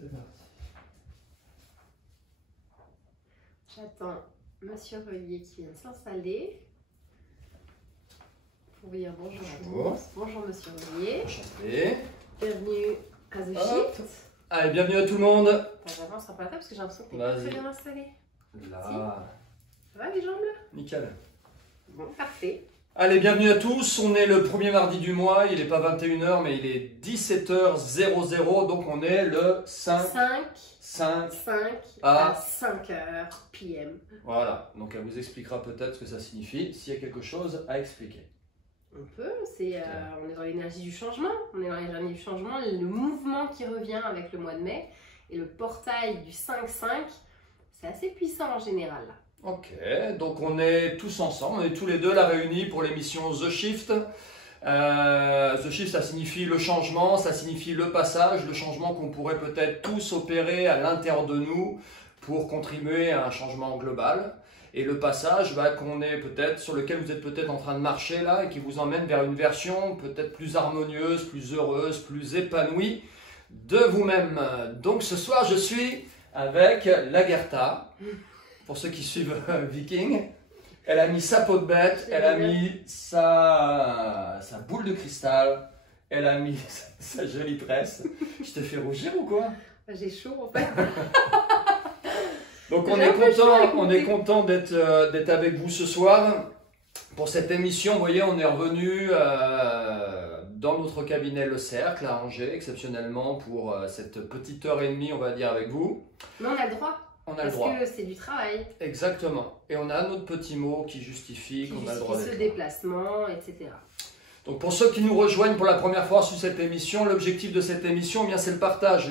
C'est parti. J'attends Monsieur Relier qui vient de s'installer pour vous dire bonjour à tous. Bonjour Monsieur Relier. Enchanté. Bienvenue à The Hop. Shift. Allez, bienvenue à tout le monde. J'avance un peu la table parce que j'ai l'impression que t'es Vas-y. pas très bien installé. Là. Ça va les jambes là? Nickel. Bon, parfait. Allez, bienvenue à tous. On est le premier mardi du mois. Il n'est pas 21h, mais il est 17h00. Donc on est le 5 à 5h PM. Voilà. Donc elle vous expliquera peut-être ce que ça signifie, s'il y a quelque chose à expliquer. On peut, on est dans l'énergie du changement. On est dans l'énergie du changement, le mouvement qui revient avec le mois de mai. Et le portail du 5-5, c'est assez puissant en général. Ok, donc on est tous ensemble, on est tous les deux là réunis pour l'émission The Shift. The Shift, ça signifie le changement, ça signifie le passage, le changement qu'on pourrait peut-être tous opérer à l'intérieur de nous pour contribuer à un changement global. Et le passage qu'on est peut-être, sur lequel vous êtes peut-être en train de marcher là et qui vous emmène vers une version peut-être plus harmonieuse, plus heureuse, plus épanouie de vous-même. Donc ce soir, je suis avec Lagertha. Pour ceux qui suivent Viking, elle a mis sa peau de bête, elle a mis sa boule de cristal, elle a mis sa jolie tresse. Je te fais rougir ou quoi? J'ai chaud en fait. Donc on est content d'être avec vous ce soir pour cette émission. Vous voyez, on est revenu dans notre cabinet Le Cercle à Angers, exceptionnellement pour cette petite heure et demie, on va dire, avec vous. Mais on a le droit. On a le droit. Parce que c'est du travail. Exactement. Et on a notre petit mot qui justifie qu'on a le droit d'être ce là. déplacement, etc. Donc pour ceux qui nous rejoignent pour la première fois sur cette émission, l'objectif de cette émission, eh bien, c'est le partage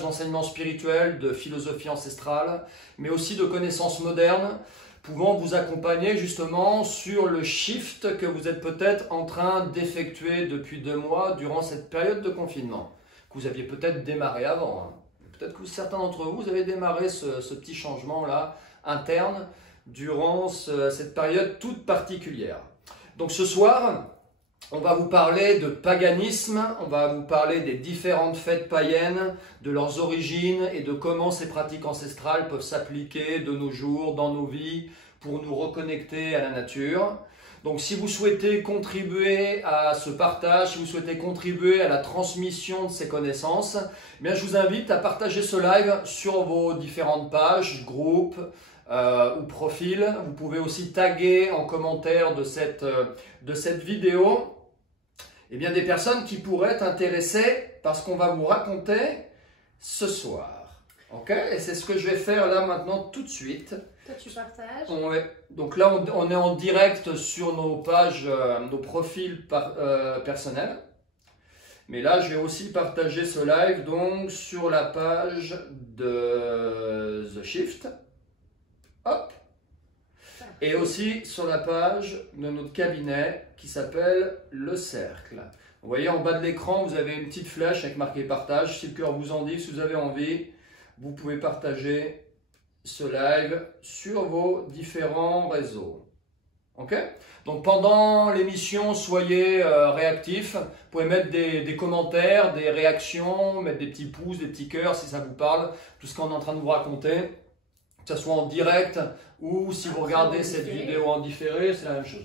d'enseignements spirituels, de philosophie ancestrale, mais aussi de connaissances modernes, pouvant vous accompagner justement sur le shift que vous êtes peut-être en train d'effectuer depuis 2 mois durant cette période de confinement, que vous aviez peut-être démarré avant, hein. Peut-être que certains d'entre vous, vous avez démarré ce petit changement-là interne durant cette période toute particulière. Donc ce soir, on va vous parler de paganisme, on va vous parler des différentes fêtes païennes, de leurs origines et de comment ces pratiques ancestrales peuvent s'appliquer de nos jours, dans nos vies, pour nous reconnecter à la nature. Donc si vous souhaitez contribuer à ce partage, si vous souhaitez contribuer à la transmission de ces connaissances, eh bien, je vous invite à partager ce live sur vos différentes pages, groupes ou profils. Vous pouvez aussi taguer en commentaire de cette vidéo eh bien, des personnes qui pourraient être intéressées par ce qu'on va vous raconter ce soir. Ok? Et c'est ce que je vais faire là maintenant tout de suite. Toi, tu partages? Donc là, on est en direct sur nos pages, nos profils personnels. Mais là, je vais aussi partager ce live donc sur la page de The Shift. Hop. Et aussi sur la page de notre cabinet qui s'appelle Le Cercle. Vous voyez en bas de l'écran, vous avez une petite flèche avec marqué partage. Si le cœur vous en dit, si vous avez envie, vous pouvez partager ce live sur vos différents réseaux. Ok? Donc pendant l'émission, soyez réactifs. Vous pouvez mettre des commentaires, des réactions, mettre des petits pouces, des petits cœurs si ça vous parle. Tout ce qu'on est en train de vous raconter, que ce soit en direct ou si vous regardez cette vidéo en différé, c'est la même chose.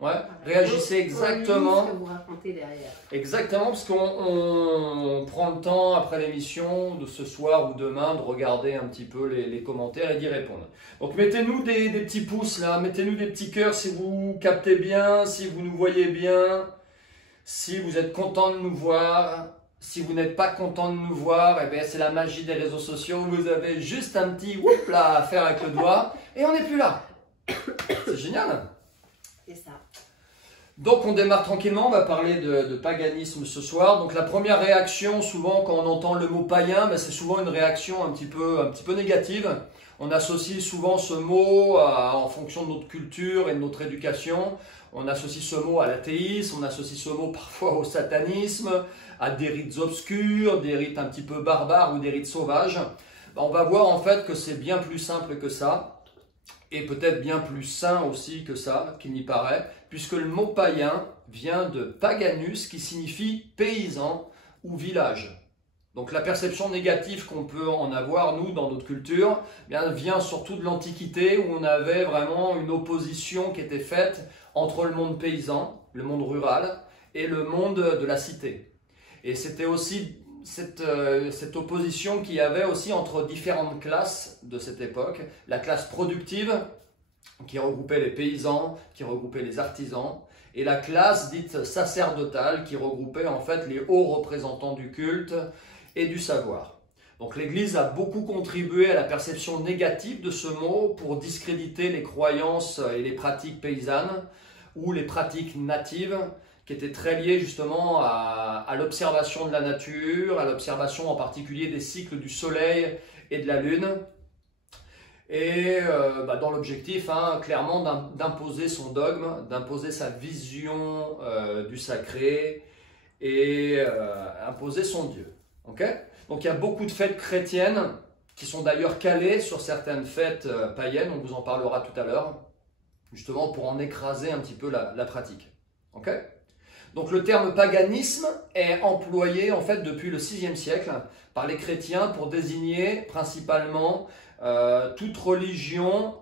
Ouais, réagissez exactement. Ce que vous racontez derrière. Exactement, parce qu'on prend le temps après l'émission de ce soir ou demain de regarder un petit peu les commentaires et d'y répondre. Donc mettez-nous des petits pouces là, mettez-nous des petits cœurs si vous captez bien, si vous nous voyez bien, si vous êtes content de nous voir. Si vous n'êtes pas content de nous voir, eh bien c'est la magie des réseaux sociaux. Vous avez juste un petit whoop là à faire avec le doigt et on n'est plus là. C'est génial. C'est ça. Donc on démarre tranquillement, on va parler de paganisme ce soir. Donc la première réaction, souvent quand on entend le mot païen, ben, c'est souvent une réaction un petit peu négative. On associe souvent ce mot en fonction de notre culture et de notre éducation. On associe ce mot à l'athéisme, on associe ce mot parfois au satanisme, à des rites obscurs, des rites un petit peu barbares ou des rites sauvages. Ben, on va voir en fait que c'est bien plus simple que ça. Et peut-être bien plus sain aussi que ça, qu'il n'y paraît, puisque le mot païen vient de paganus, qui signifie paysan ou village. Donc la perception négative qu'on peut en avoir, nous, dans notre culture, vient surtout de l'Antiquité, où on avait vraiment une opposition qui était faite entre le monde paysan, le monde rural, et le monde de la cité. Et c'était aussi cette opposition qu'il y avait aussi entre différentes classes de cette époque. La classe productive, qui regroupait les paysans, qui regroupait les artisans, et la classe dite sacerdotale, qui regroupait en fait les hauts représentants du culte et du savoir. Donc l'Église a beaucoup contribué à la perception négative de ce mot pour discréditer les croyances et les pratiques paysannes ou les pratiques natives qui étaient très liées justement à l'observation de la nature, à l'observation en particulier des cycles du soleil et de la lune, et dans l'objectif clairement d'imposer son dogme, d'imposer sa vision du sacré et imposer son Dieu. Okay. Donc il y a beaucoup de fêtes chrétiennes qui sont d'ailleurs calées sur certaines fêtes païennes, on vous en parlera tout à l'heure, justement pour en écraser un petit peu la pratique. Okay. Donc le terme paganisme est employé en fait depuis le VIe siècle par les chrétiens pour désigner principalement toute religion,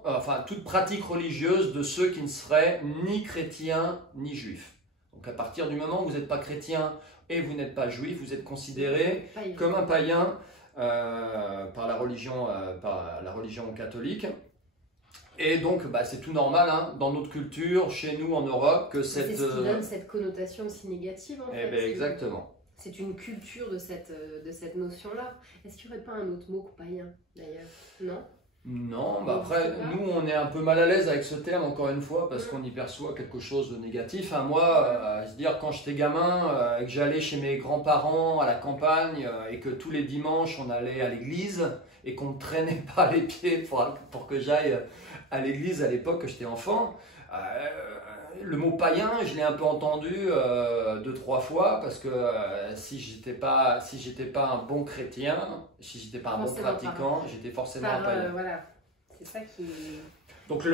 toute pratique religieuse de ceux qui ne seraient ni chrétiens ni juifs. Donc à partir du moment où vous n'êtes pas chrétien et vous n'êtes pas juif, vous êtes considéré comme un païen par la religion catholique. Et donc c'est tout normal dans notre culture, chez nous en Europe, que cette... C'est ce qui donne cette connotation aussi négative en fait. Exactement. C'est une culture de cette notion-là. Est-ce qu'il n'y aurait pas un autre mot que païen d'ailleurs? Non? Non, après, nous, on est un peu mal à l'aise avec ce terme, encore une fois, parce qu'on y perçoit quelque chose de négatif. Moi, je veux dire, quand j'étais gamin, et que j'allais chez mes grands-parents à la campagne, et que tous les dimanches, on allait à l'église, et qu'on ne traînait pas les pieds pour que j'aille à l'église à l'époque que j'étais enfant, le mot païen, je l'ai un peu entendu 2-3 fois, parce que si j'étais pas un bon chrétien, si j'étais pas un bon pratiquant, j'étais forcément un païen. Voilà, c'est ça qui... Donc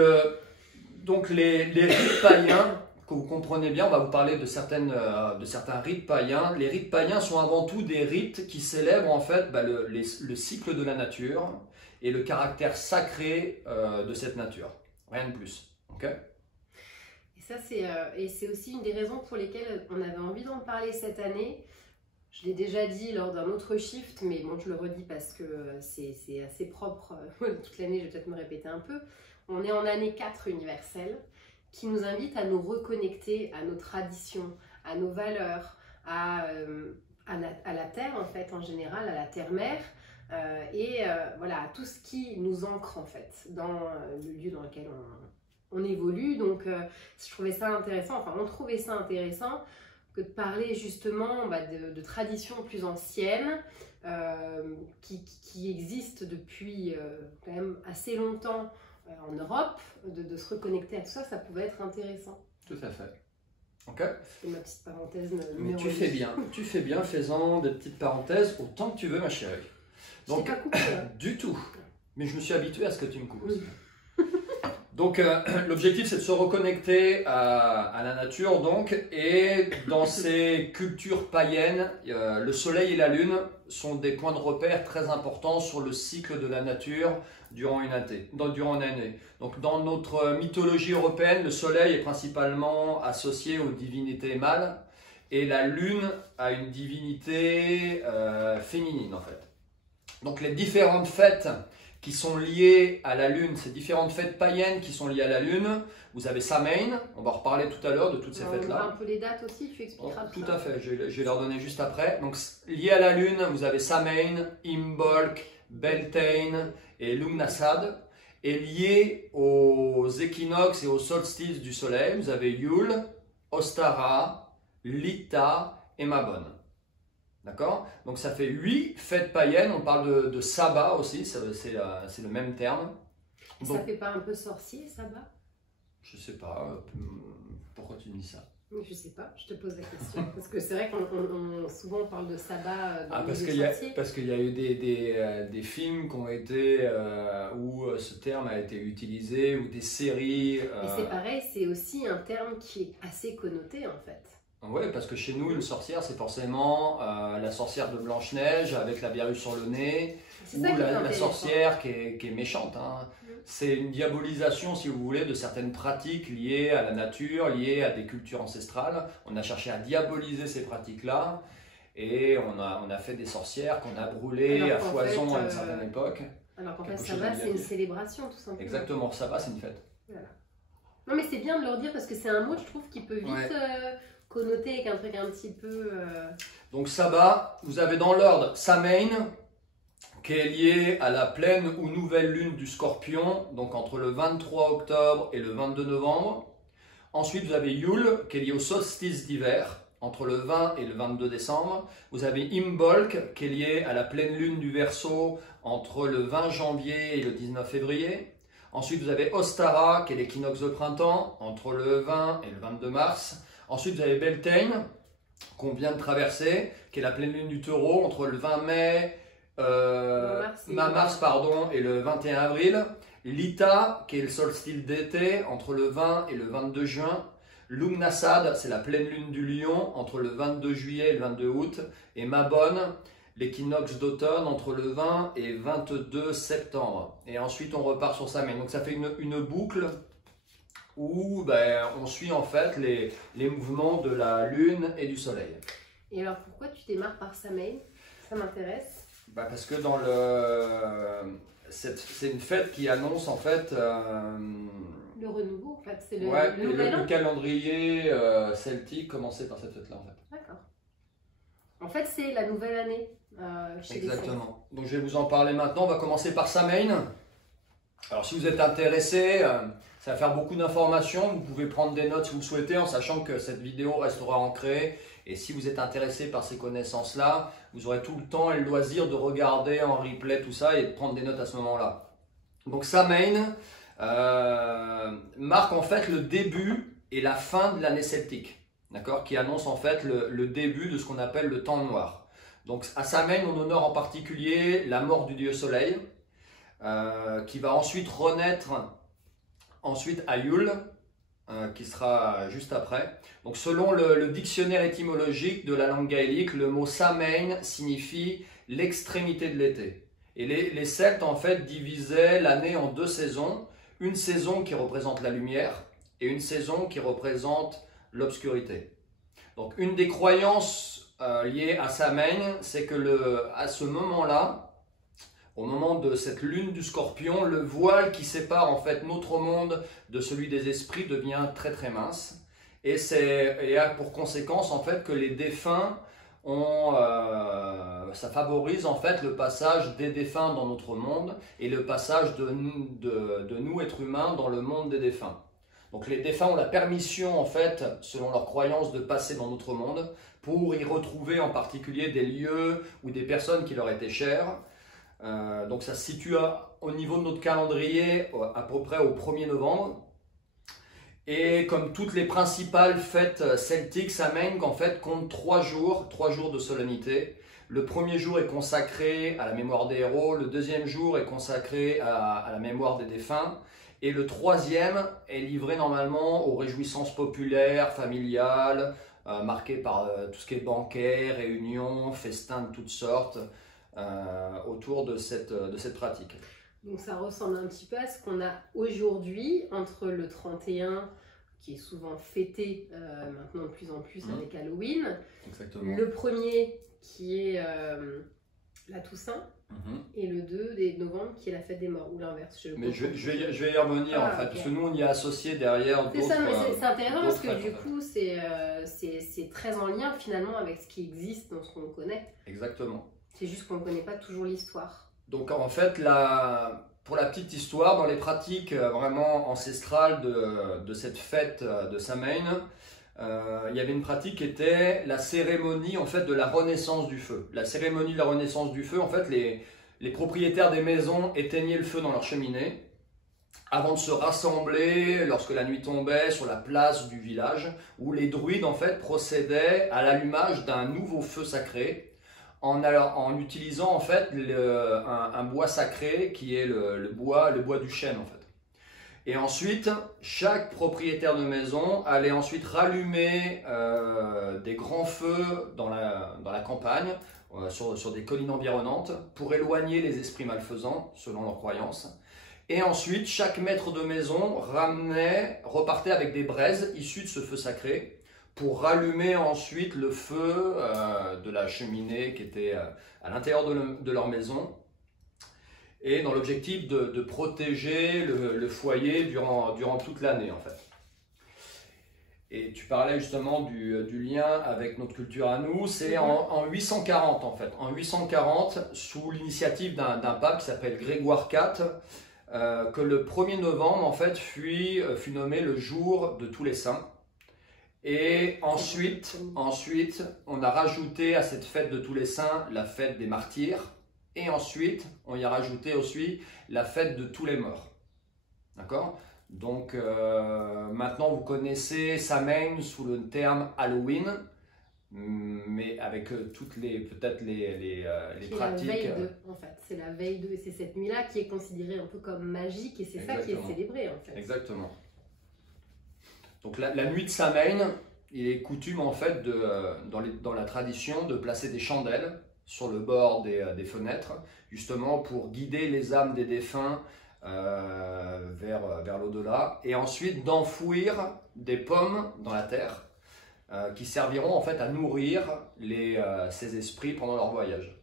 les rites païens, que vous comprenez bien, on va vous parler de certains rites païens. Les rites païens sont avant tout des rites qui célèbrent en fait le cycle de la nature et le caractère sacré de cette nature. Rien de plus. Okay. Et c'est aussi une des raisons pour lesquelles on avait envie d'en parler cette année. Je l'ai déjà dit lors d'un autre shift, mais bon, je le redis parce que c'est assez propre. Toute l'année, je vais peut-être me répéter un peu. On est en année 4 universelle, qui nous invite à nous reconnecter à nos traditions, à nos valeurs, à la Terre en fait, en général, à la Terre-Mère, voilà, à tout ce qui nous ancre en fait, dans le lieu dans lequel on évolue. Donc je trouvais ça intéressant, on trouvait ça intéressant que de parler justement de traditions plus anciennes qui existent depuis quand même assez longtemps en Europe, de se reconnecter à tout ça, ça pouvait être intéressant. Tout à fait. Okay. C'était ma petite parenthèse. Mais tu fais bien, fais-en des petites parenthèses autant que tu veux ma chérie. Donc, pas coupé, du tout, mais je me suis habitué à ce que tu me coupes aussi. Donc l'objectif c'est de se reconnecter à la nature donc, et dans ces cultures païennes, le soleil et la lune sont des points de repère très importants sur le cycle de la nature durant une année. Donc dans notre mythologie européenne, le soleil est principalement associé aux divinités mâles et la lune à une divinité féminine en fait. Donc les différentes fêtes qui sont liées à la lune, ces différentes fêtes païennes qui sont liées à la lune. Vous avez Samhain, on va reparler tout à l'heure de toutes ces fêtes-là. On va un peu les dates aussi, tu expliqueras tout à fait, je vais leur donner juste après. Donc lié à la lune, vous avez Samhain, Imbolc, Beltane et Lughnasadh. Et lié aux équinoxes et aux solstices du soleil, vous avez Yule, Ostara, Lita et Mabon. D'accord? Donc ça fait 8 fêtes païennes, on parle de sabbat aussi, c'est le même terme. Donc, ça fait pas un peu sorcier, sabbat? Je sais pas, pourquoi tu dis ça? Je sais pas, je te pose la question. Parce que c'est vrai qu'on souvent on parle de sabbat dans parce qu'il y a eu des films qui ont été, où ce terme a été utilisé, ou des séries. Mais c'est pareil, c'est aussi un terme qui est assez connoté en fait. Oui, parce que chez nous, une sorcière, c'est forcément la sorcière de Blanche-Neige avec la verrue sur le nez, ou la sorcière qui est méchante. Hein. C'est une diabolisation, si vous voulez, de certaines pratiques liées à la nature, liées à des cultures ancestrales. On a cherché à diaboliser ces pratiques-là, et on a fait des sorcières qu'on a brûlées à foison à une certaine époque. Alors qu'en fait, Sabbat, c'est une célébration, tout simplement. Exactement, Sabbat, c'est une fête. Voilà. Non, mais c'est bien de leur dire, parce que c'est un mot, je trouve, qui peut vite connoter avec un truc un petit peu... Donc Sabbat, vous avez dans l'ordre Samhain, qui est lié à la pleine ou nouvelle lune du Scorpion, donc entre le 23 octobre et le 22 novembre. Ensuite, vous avez Yule, qui est lié au solstice d'hiver, entre le 20 et le 22 décembre. Vous avez Imbolc, qui est lié à la pleine lune du Verseau, entre le 20 janvier et le 19 février. Ensuite, vous avez Ostara, qui est l'équinoxe de printemps, entre le 20 et le 22 mars. Ensuite, vous avez Beltane, qu'on vient de traverser, qui est la pleine lune du Taureau, entre le 20 mai, mars et le 21 avril. Lita, qui est le solstice d'été, entre le 20 et le 22 juin. Lugnasad, c'est la pleine lune du Lion, entre le 22 juillet et le 22 août. Et Mabon, l'équinoxe d'automne, entre le 20 et 22 septembre. Et ensuite, on repart sur Samhain. Donc ça fait une boucle où on suit en fait les mouvements de la lune et du soleil. Et alors pourquoi tu démarres par Samhain? Ça m'intéresse. Parce que c'est une fête qui annonce en fait le renouveau, en fait. C'est le calendrier celtique commençait par cette fête-là en fait. D'accord. En fait, c'est la nouvelle année chez les Celtes. Exactement. Donc je vais vous en parler maintenant. On va commencer par Samhain. Alors si vous êtes intéressé, ça va faire beaucoup d'informations. Vous pouvez prendre des notes si vous le souhaitez, en sachant que cette vidéo restera ancrée. Et si vous êtes intéressé par ces connaissances-là, vous aurez tout le temps et le loisir de regarder en replay tout ça et de prendre des notes à ce moment-là. Donc Samhain marque en fait le début et la fin de l'année celtique, d'accord, qui annonce en fait le début de ce qu'on appelle le temps noir. Donc à Samhain, on honore en particulier la mort du dieu soleil, qui va ensuite renaître à Yule, qui sera juste après. Donc selon le dictionnaire étymologique de la langue gaélique, le mot Samhain signifie l'extrémité de l'été. Et les Celtes en fait divisaient l'année en deux saisons, une saison qui représente la lumière et une saison qui représente l'obscurité. Donc une des croyances liées à Samhain, c'est que à ce moment-là, au moment de cette lune du Scorpion, le voile qui sépare en fait notre monde de celui des esprits devient très très mince, et a pour conséquence en fait que les défunts ça favorise en fait le passage des défunts dans notre monde et le passage de nous êtres humains dans le monde des défunts. Donc les défunts ont la permission en fait, selon leurs croyances, de passer dans notre monde pour y retrouver en particulier des lieux ou des personnes qui leur étaient chères. Donc ça se situe au niveau de notre calendrier à peu près au 1er novembre. Et comme toutes les principales fêtes celtiques, Samhain en fait compte 3 jours de solennité. Le premier jour est consacré à la mémoire des héros, le deuxième jour est consacré à la mémoire des défunts, et le troisième est livré normalement aux réjouissances populaires, familiales, marquées par tout ce qui est banquet, réunions, festins de toutes sortes, autour de cette pratique. Donc ça ressemble un petit peu à ce qu'on a aujourd'hui entre le 31, qui est souvent fêté maintenant de plus en plus avec Halloween. Exactement. Le premier qui est la Toussaint, et le 2 novembre qui est la fête des morts, ou l'inverse. Mais je vais y revenir en fait, okay. Parce que nous on y a associé derrière d'autres. C'est ça, mais c'est intéressant parce que du coup c'est très en lien finalement avec ce qui existe dans ce qu'on connaît. Exactement. C'est juste qu'on ne connaît pas toujours l'histoire. Donc en fait, pour la petite histoire, dans les pratiques vraiment ancestrales de cette fête de Samhain, il y avait une pratique qui était la cérémonie en fait de la renaissance du feu. La cérémonie de la renaissance du feu, en fait, les propriétaires des maisons éteignaient le feu dans leur cheminée avant de se rassembler lorsque la nuit tombait sur la place du village, où les druides en fait procédaient à l'allumage d'un nouveau feu sacré en utilisant en fait un bois sacré qui est le bois du chêne en fait. Et ensuite, chaque propriétaire de maison allait ensuite rallumer des grands feux dans la campagne, sur des collines environnantes, pour éloigner les esprits malfaisants, selon leurs croyances. Et ensuite, chaque maître de maison repartait avec des braises issues de ce feu sacré, pour rallumer ensuite le feu de la cheminée qui était à l'intérieur de leur maison, et dans l'objectif de protéger le foyer durant toute l'année en fait. Et tu parlais justement du lien avec notre culture à nous, c'est en 840 en fait. En 840, sous l'initiative d'un pape qui s'appelle Grégoire IV, que le 1er novembre en fait fut nommé le jour de tous les saints. Et ensuite, on a rajouté à cette fête de tous les saints la fête des martyrs. Et ensuite, on y a rajouté aussi la fête de tous les morts. D'accord? Donc, maintenant, vous connaissez Samhain sous le terme Halloween, mais avec toutes peut-être les pratiques. C'est la veille 2, en fait. C'est la veille 2, et c'est cette nuit-là qui est considérée un peu comme magique, et c'est ça qui est célébré, en fait. Exactement. Donc, la nuit de Samhain, il est coutume, en fait, dans la tradition, de placer des chandelles sur le bord des fenêtres, justement pour guider les âmes des défunts vers l'au-delà, et ensuite d'enfouir des pommes dans la terre qui serviront en fait à nourrir ces esprits pendant leur voyage.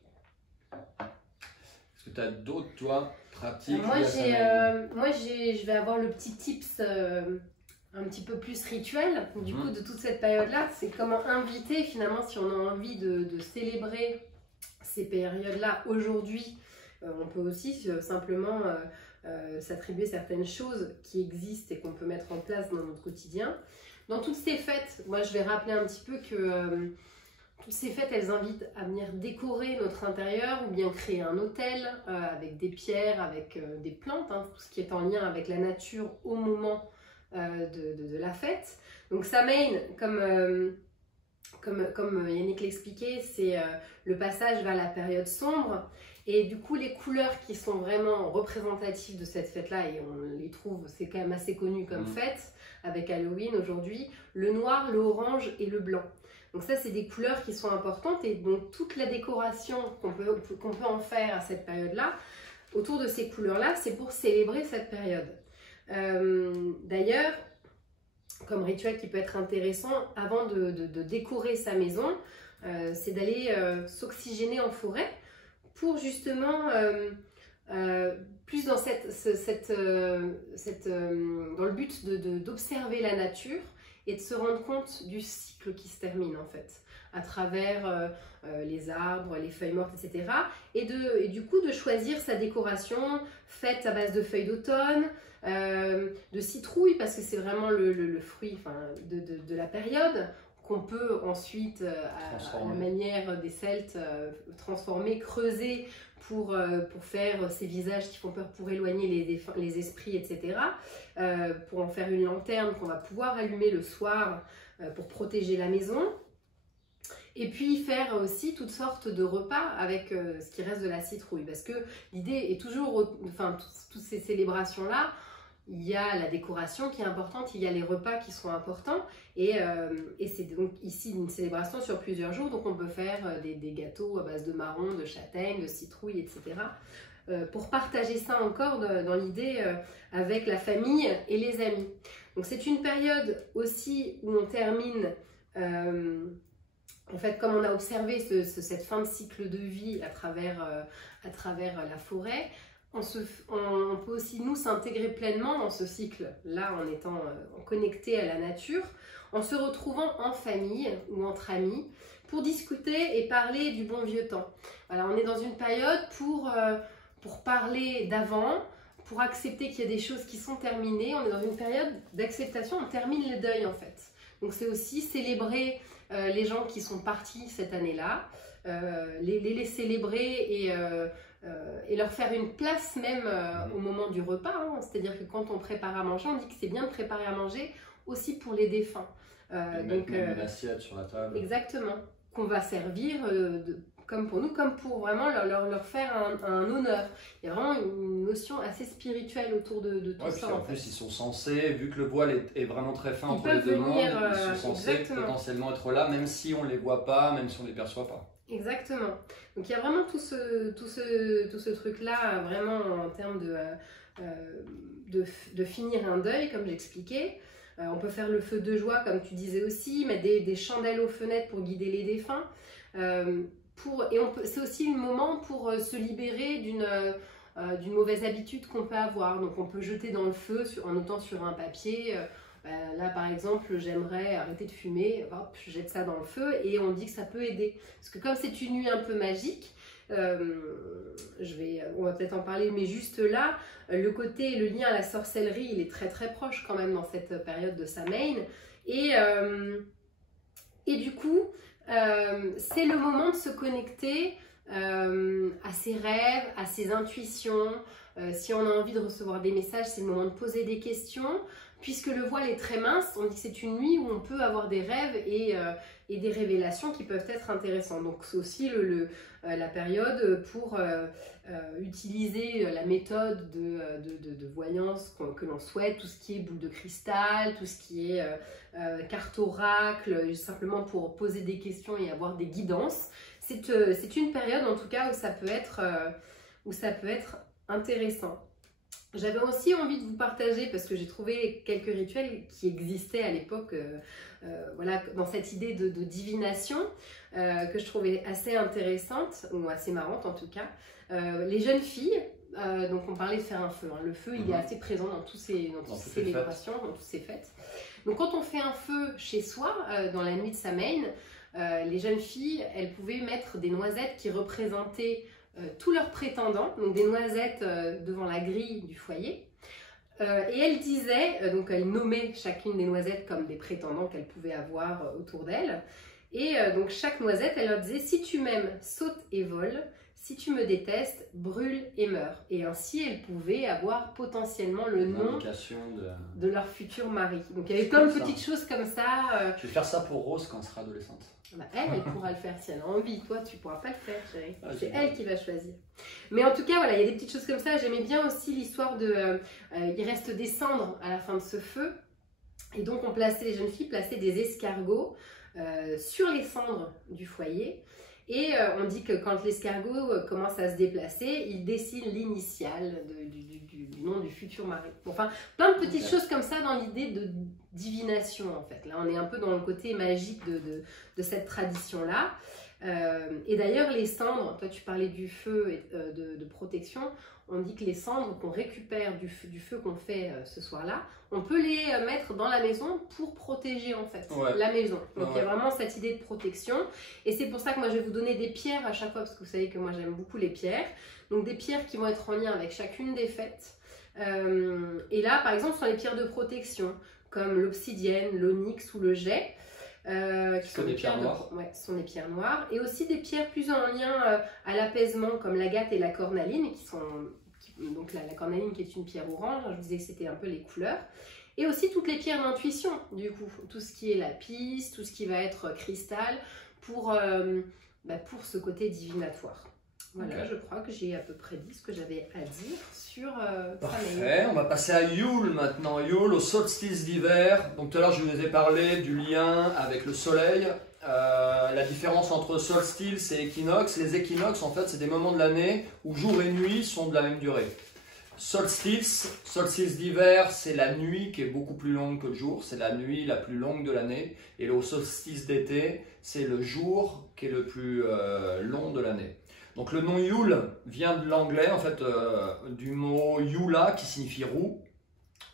Est-ce que tu as d'autres, toi, pratiques? Moi, je vais avoir le petit tips un petit peu plus rituel, du coup, de toute cette période-là. C'est comment inviter, finalement, si on a envie de célébrer ces périodes-là aujourd'hui, on peut aussi simplement s'attribuer certaines choses qui existent et qu'on peut mettre en place dans notre quotidien. Dans toutes ces fêtes, moi je vais rappeler un petit peu que toutes ces fêtes, elles invitent à venir décorer notre intérieur ou bien créer un hôtel avec des pierres, avec des plantes, hein, tout ce qui est en lien avec la nature au moment de la fête. Donc Samhain, comme Yannick l'expliquait, c'est le passage vers la période sombre, et du coup les couleurs qui sont vraiment représentatives de cette fête-là, et on les trouve, c'est quand même assez connu comme fête, avec Halloween aujourd'hui, le noir, le orange et le blanc. Donc ça, c'est des couleurs qui sont importantes, et donc toute la décoration qu'on peut en faire à cette période-là, autour de ces couleurs-là, c'est pour célébrer cette période. D'ailleurs, comme rituel qui peut être intéressant avant de décorer sa maison, c'est d'aller s'oxygéner en forêt pour justement plus dans dans le but d'observer la nature et de se rendre compte du cycle qui se termine en fait à travers les arbres, les feuilles mortes, etc. Et du coup de choisir sa décoration faite à base de feuilles d'automne, de citrouille, parce que c'est vraiment le fruit de la période, qu'on peut ensuite, à la manière des Celtes, transformer, creuser pour faire ces visages qui font peur, pour éloigner les esprits, etc. Pour en faire une lanterne qu'on va pouvoir allumer le soir pour protéger la maison. Et puis faire aussi toutes sortes de repas avec ce qui reste de la citrouille. Parce que l'idée est toujours, enfin toutes ces célébrations-là, il y a la décoration qui est importante, il y a les repas qui sont importants. Et c'est donc ici une célébration sur plusieurs jours. Donc on peut faire des gâteaux à base de marrons, de châtaignes, de citrouilles, etc. Pour partager ça encore dans l'idée avec la famille et les amis. Donc c'est une période aussi où on termine... En fait, comme on a observé cette fin de cycle de vie à travers la forêt, on peut aussi nous s'intégrer pleinement dans ce cycle-là en étant connecté à la nature, en se retrouvant en famille ou entre amis pour discuter et parler du bon vieux temps. Voilà, on est dans une période pour parler d'avant, pour accepter qu'il y a des choses qui sont terminées. On est dans une période d'acceptation, on termine le deuil en fait. Donc c'est aussi célébrer les gens qui sont partis cette année-là, les célébrer et leur faire une place même au moment du repas. Hein. C'est-à-dire que quand on prépare à manger, on dit que c'est bien de préparer à manger aussi pour les défunts. Donc une assiette sur la table. Exactement. Qu'on va servir comme pour nous, comme pour vraiment leur faire un honneur. Il y a vraiment une notion assez spirituelle autour de tout ça. En plus, ils sont censés, vu que le voile est vraiment très fin entre les peuvent deux mondes, venir, ils sont censés potentiellement être là, même si on ne les voit pas, même si on ne les perçoit pas. Exactement. Donc il y a vraiment tout ce truc-là, vraiment en termes de finir un deuil, comme j'expliquais. On peut faire le feu de joie, comme tu disais aussi, mettre des chandelles aux fenêtres pour guider les défunts. C'est aussi un moment pour se libérer d'une mauvaise habitude qu'on peut avoir. Donc on peut jeter dans le feu en notant sur un papier. Là par exemple, j'aimerais arrêter de fumer, hop, je jette ça dans le feu et on dit que ça peut aider. Parce que comme c'est une nuit un peu magique, on va peut-être en parler, mais juste là, le lien à la sorcellerie, il est très très proche quand même dans cette période de Samhain. Et du coup, c'est le moment de se connecter à ses rêves, à ses intuitions. Si on a envie de recevoir des messages, c'est le moment de poser des questions. Puisque le voile est très mince, on dit que c'est une nuit où on peut avoir des rêves et des révélations qui peuvent être intéressantes. Donc c'est aussi la période pour utiliser la méthode de voyance que l'on souhaite, tout ce qui est boule de cristal, tout ce qui est carte oracle, simplement pour poser des questions et avoir des guidances. C'est une période en tout cas où ça peut être intéressant. J'avais aussi envie de vous partager, parce que j'ai trouvé quelques rituels qui existaient à l'époque, voilà, dans cette idée de divination, que je trouvais assez intéressante, ou assez marrante en tout cas. Les jeunes filles, donc on parlait de faire un feu, hein. Le feu il est assez présent dans toutes ces célébrations, dans toutes ces fêtes. Donc quand on fait un feu chez soi, dans la nuit de Samhain, les jeunes filles, elles pouvaient mettre des noisettes qui représentaient tous leurs prétendants, donc des noisettes devant la grille du foyer. Et elle disait, donc elle nommait chacune des noisettes comme des prétendants qu'elle pouvait avoir autour d'elle. Et donc chaque noisette, elle leur disait: si tu m'aimes, saute et vole. Si tu me détestes, brûle et meurs. Et ainsi, elles pouvaient avoir potentiellement le nom de leur futur mari. Donc il y avait plein de petites choses comme ça. Je vais faire ça pour Rose quand elle sera adolescente. Bah, elle pourra le faire si elle a envie. Toi, tu pourras pas le faire, chérie. C'est elle qui va choisir. Mais en tout cas, voilà, il y a des petites choses comme ça. J'aimais bien aussi l'histoire il reste des cendres à la fin de ce feu. Et donc, les jeunes filles plaçaient des escargots sur les cendres du foyer. Et on dit que quand l'escargot commence à se déplacer, il dessine l'initiale du nom du futur mari. Enfin, plein de petites choses comme ça dans l'idée de divination en fait. Là, on est un peu dans le côté magique de cette tradition-là. Et d'ailleurs, les cendres, toi tu parlais du feu et de protection, on dit que les cendres qu'on récupère du feu qu'on fait ce soir-là, on peut les mettre dans la maison pour protéger en fait la maison. Donc il y a vraiment cette idée de protection. Et c'est pour ça que moi je vais vous donner des pierres à chaque fois, parce que vous savez que moi j'aime beaucoup les pierres. Donc des pierres qui vont être en lien avec chacune des fêtes. Et là par exemple ce sont les pierres de protection, comme l'obsidienne, l'onyx ou le jet. Qui sont des pierres noires. Ce sont des pierres noires. Et aussi des pierres plus en lien à l'apaisement, comme l'agate et la cornaline, donc la cornaline qui est une pierre orange, je vous disais que c'était un peu les couleurs. Et aussi toutes les pierres d'intuition, du coup, tout ce qui est lapis, tout ce qui va être cristal, pour ce côté divinatoire. Voilà, je crois que j'ai à peu près dit ce que j'avais à dire sur Parfait, on va passer à Yule maintenant. Yule, au solstice d'hiver. Donc tout à l'heure, je vous ai parlé du lien avec le soleil. La différence entre solstice et équinoxe. Les équinoxes, en fait, c'est des moments de l'année où jour et nuit sont de la même durée. Solstice d'hiver, c'est la nuit qui est beaucoup plus longue que le jour. C'est la nuit la plus longue de l'année. Et le solstice d'été, c'est le jour qui est le plus long de l'année. Donc le nom Yule vient de l'anglais, en fait, du mot Yula qui signifie roue.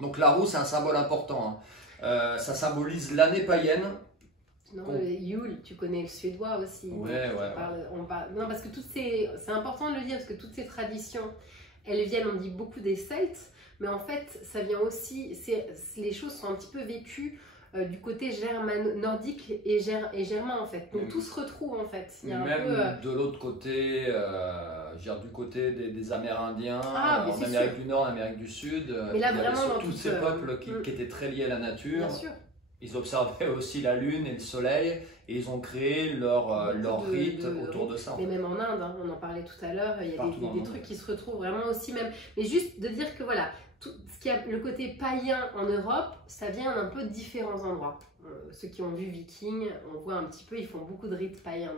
Donc la roue, c'est un symbole important. Hein. Ça symbolise l'année païenne. Non, Yule, tu connais le suédois aussi. On parle. Non, parce que c'est important de le dire, parce que toutes ces traditions, elles viennent, on dit beaucoup des Celtes, mais en fait, ça vient aussi, les choses sont un petit peu vécues du côté nordique et germain en fait. Donc tout se retrouve en fait. Il y a même de l'autre côté, du côté des Amérindiens, en Amérique du Nord, en Amérique du Sud. Mais là vraiment tous ces peuples qui étaient très liés à la nature. Bien sûr. Ils observaient aussi la lune et le soleil et ils ont créé leur rite autour de ça. Mais même en Inde, hein, on en parlait tout à l'heure, il y a des trucs qui se retrouvent vraiment aussi même. Mais juste de dire que voilà, tout ce qui a le côté païen en Europe, ça vient d'un peu de différents endroits. Ceux qui ont vu Viking, on voit un petit peu, ils font beaucoup de rites païens.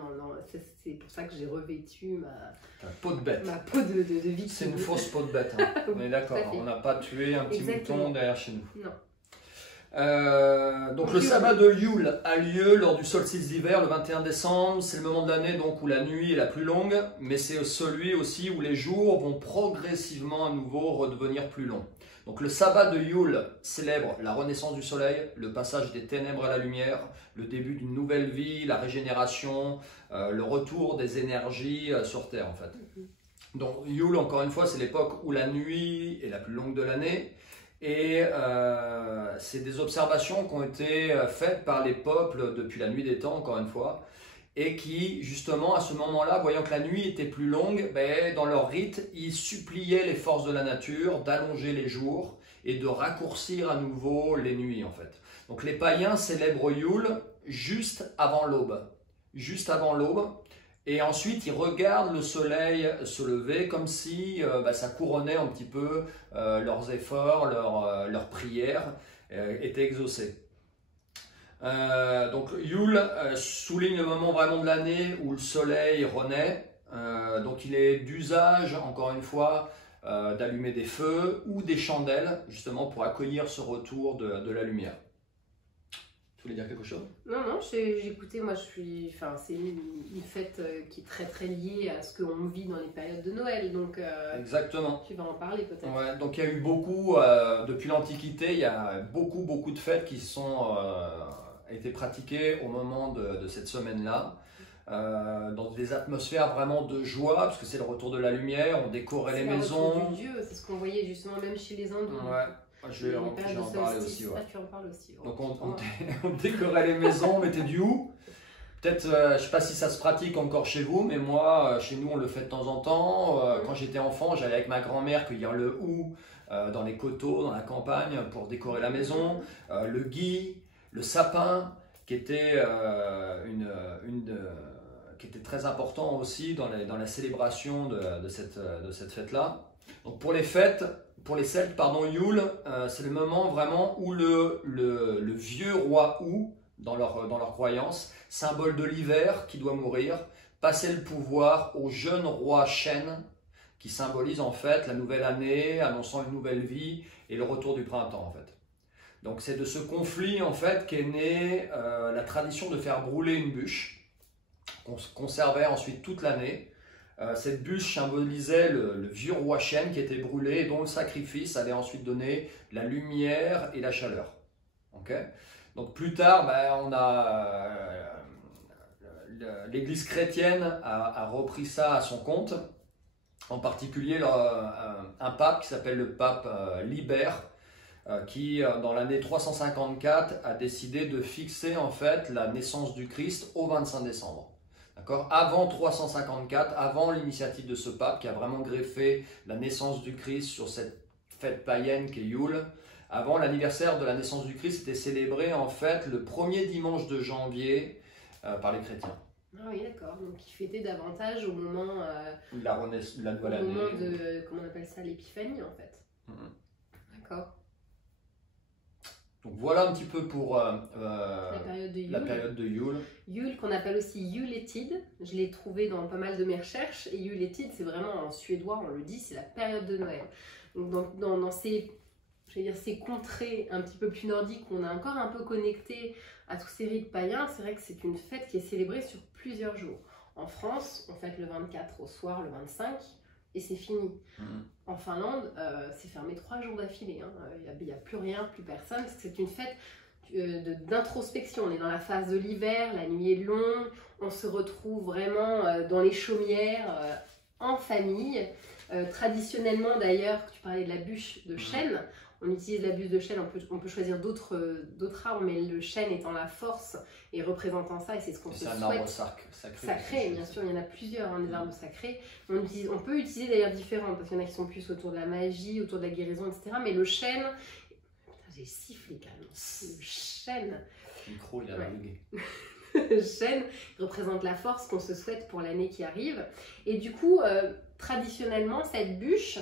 C'est pour ça que j'ai revêtu ma peau de bête. Ma peau de Viking. C'est une fausse peau de bête. Hein. On est d'accord, on n'a pas tué un petit mouton derrière chez nous. Non. Donc le sabbat de Yule a lieu lors du solstice d'hiver le 21 décembre. C'est le moment de l'année donc où la nuit est la plus longue, mais c'est celui aussi où les jours vont progressivement à nouveau redevenir plus longs. Donc le sabbat de Yule célèbre la renaissance du soleil, le passage des ténèbres à la lumière, le début d'une nouvelle vie, la régénération, le retour des énergies sur Terre en fait. Donc Yule, encore une fois, c'est l'époque où la nuit est la plus longue de l'année. Et c'est des observations qui ont été faites par les peuples depuis la nuit des temps, encore une fois, et qui, justement, à ce moment-là, voyant que la nuit était plus longue, ben, dans leur rite, ils suppliaient les forces de la nature d'allonger les jours et de raccourcir à nouveau les nuits, en fait. Donc les païens célèbrent Yule juste avant l'aube. Juste avant l'aube. Et ensuite, ils regardent le soleil se lever comme si ça couronnait un petit peu leurs efforts, leurs prières étaient exaucées. Donc Yule souligne le moment vraiment de l'année où le soleil renaît. Donc il est d'usage, encore une fois, d'allumer des feux ou des chandelles, justement pour accueillir ce retour de la lumière. Tu voulais dire quelque chose? Non, j'écoutais, moi c'est une fête qui est très très liée à ce qu'on vit dans les périodes de Noël, donc exactement. Tu vas en parler peut-être. Ouais, donc il y a eu beaucoup, depuis l'Antiquité, il y a beaucoup de fêtes qui sont été pratiquées au moment de cette semaine-là, dans des atmosphères vraiment de joie, parce que c'est le retour de la lumière, on décorait les maisons. C'est le Dieu, c'est ce qu'on voyait justement même chez les Hindous. Ouais. Je vais en parler aussi. Ouais. Ah, tu en parles aussi. Donc on décorait les maisons, on mettait du hou. Peut-être, je ne sais pas si ça se pratique encore chez vous, mais moi, chez nous, on le fait de temps en temps. Quand j'étais enfant, j'allais avec ma grand-mère cueillir le hou dans les coteaux, dans la campagne, pour décorer la maison. Le gui, le sapin, qui était, qui était très important aussi dans la célébration de cette fête-là. Donc pour les fêtes, pour les Celtes, Yule, c'est le moment vraiment où le vieux roi Hou, dans leur croyance, symbole de l'hiver qui doit mourir, passait le pouvoir au jeune roi Chêne, qui symbolise en fait la nouvelle année, annonçant une nouvelle vie et le retour du printemps en fait. Donc c'est de ce conflit en fait qu'est née la tradition de faire brûler une bûche, qu'on conservait ensuite toute l'année. Cette bûche symbolisait le vieux roi Chêne qui était brûlé et dont le sacrifice allait ensuite donner la lumière et la chaleur. Okay. Donc plus tard, l'Église chrétienne a repris ça à son compte, en particulier un pape qui s'appelle le pape Libère, qui dans l'année 354 a décidé de fixer en fait la naissance du Christ au 25 décembre. Avant 354, avant l'initiative de ce pape qui a vraiment greffé la naissance du Christ sur cette fête païenne qu'est Yule, avant l'anniversaire de la naissance du Christ était célébré en fait le premier dimanche de janvier par les chrétiens. Ah oui, d'accord. Donc il fêtait davantage au moment, la nouvelle année. Au moment de, comment on appelle ça, l'épiphanie en fait. D'accord. Donc voilà un petit peu pour la période de Yule. Yule qu'on appelle aussi Yuletide. Je l'ai trouvé dans pas mal de mes recherches. Et Yuletide, c'est vraiment en suédois, on le dit, c'est la période de Noël. Donc dans ces contrées un petit peu plus nordiques où on est encore un peu connecté à tous ces rites païens, c'est vrai que c'est une fête qui est célébrée sur plusieurs jours. En France, on fête le 24 au soir, le 25. Et c'est fini. En Finlande, c'est fermé 3 jours d'affilée. Il n'y a plus rien, plus personne. C'est une fête d'introspection. On est dans la phase de l'hiver, la nuit est longue. On se retrouve vraiment dans les chaumières, en famille. Traditionnellement, d'ailleurs, tu parlais de la bûche de chêne. On utilise la bûche de chêne, on peut choisir d'autres arbres, mais le chêne étant la force et représentant ça, et c'est ce qu'on se souhaite. C'est un arbre sacré, bien sûr, il y en a plusieurs, des arbres sacrés. On peut utiliser d'ailleurs différents, parce qu'il y en a qui sont plus autour de la magie, autour de la guérison, etc. Mais le chêne, j'ai sifflé carrément. Le chêne. Le micro, il a bugué. Le chêne représente la force qu'on se souhaite pour l'année qui arrive. Et du coup, traditionnellement, cette bûche,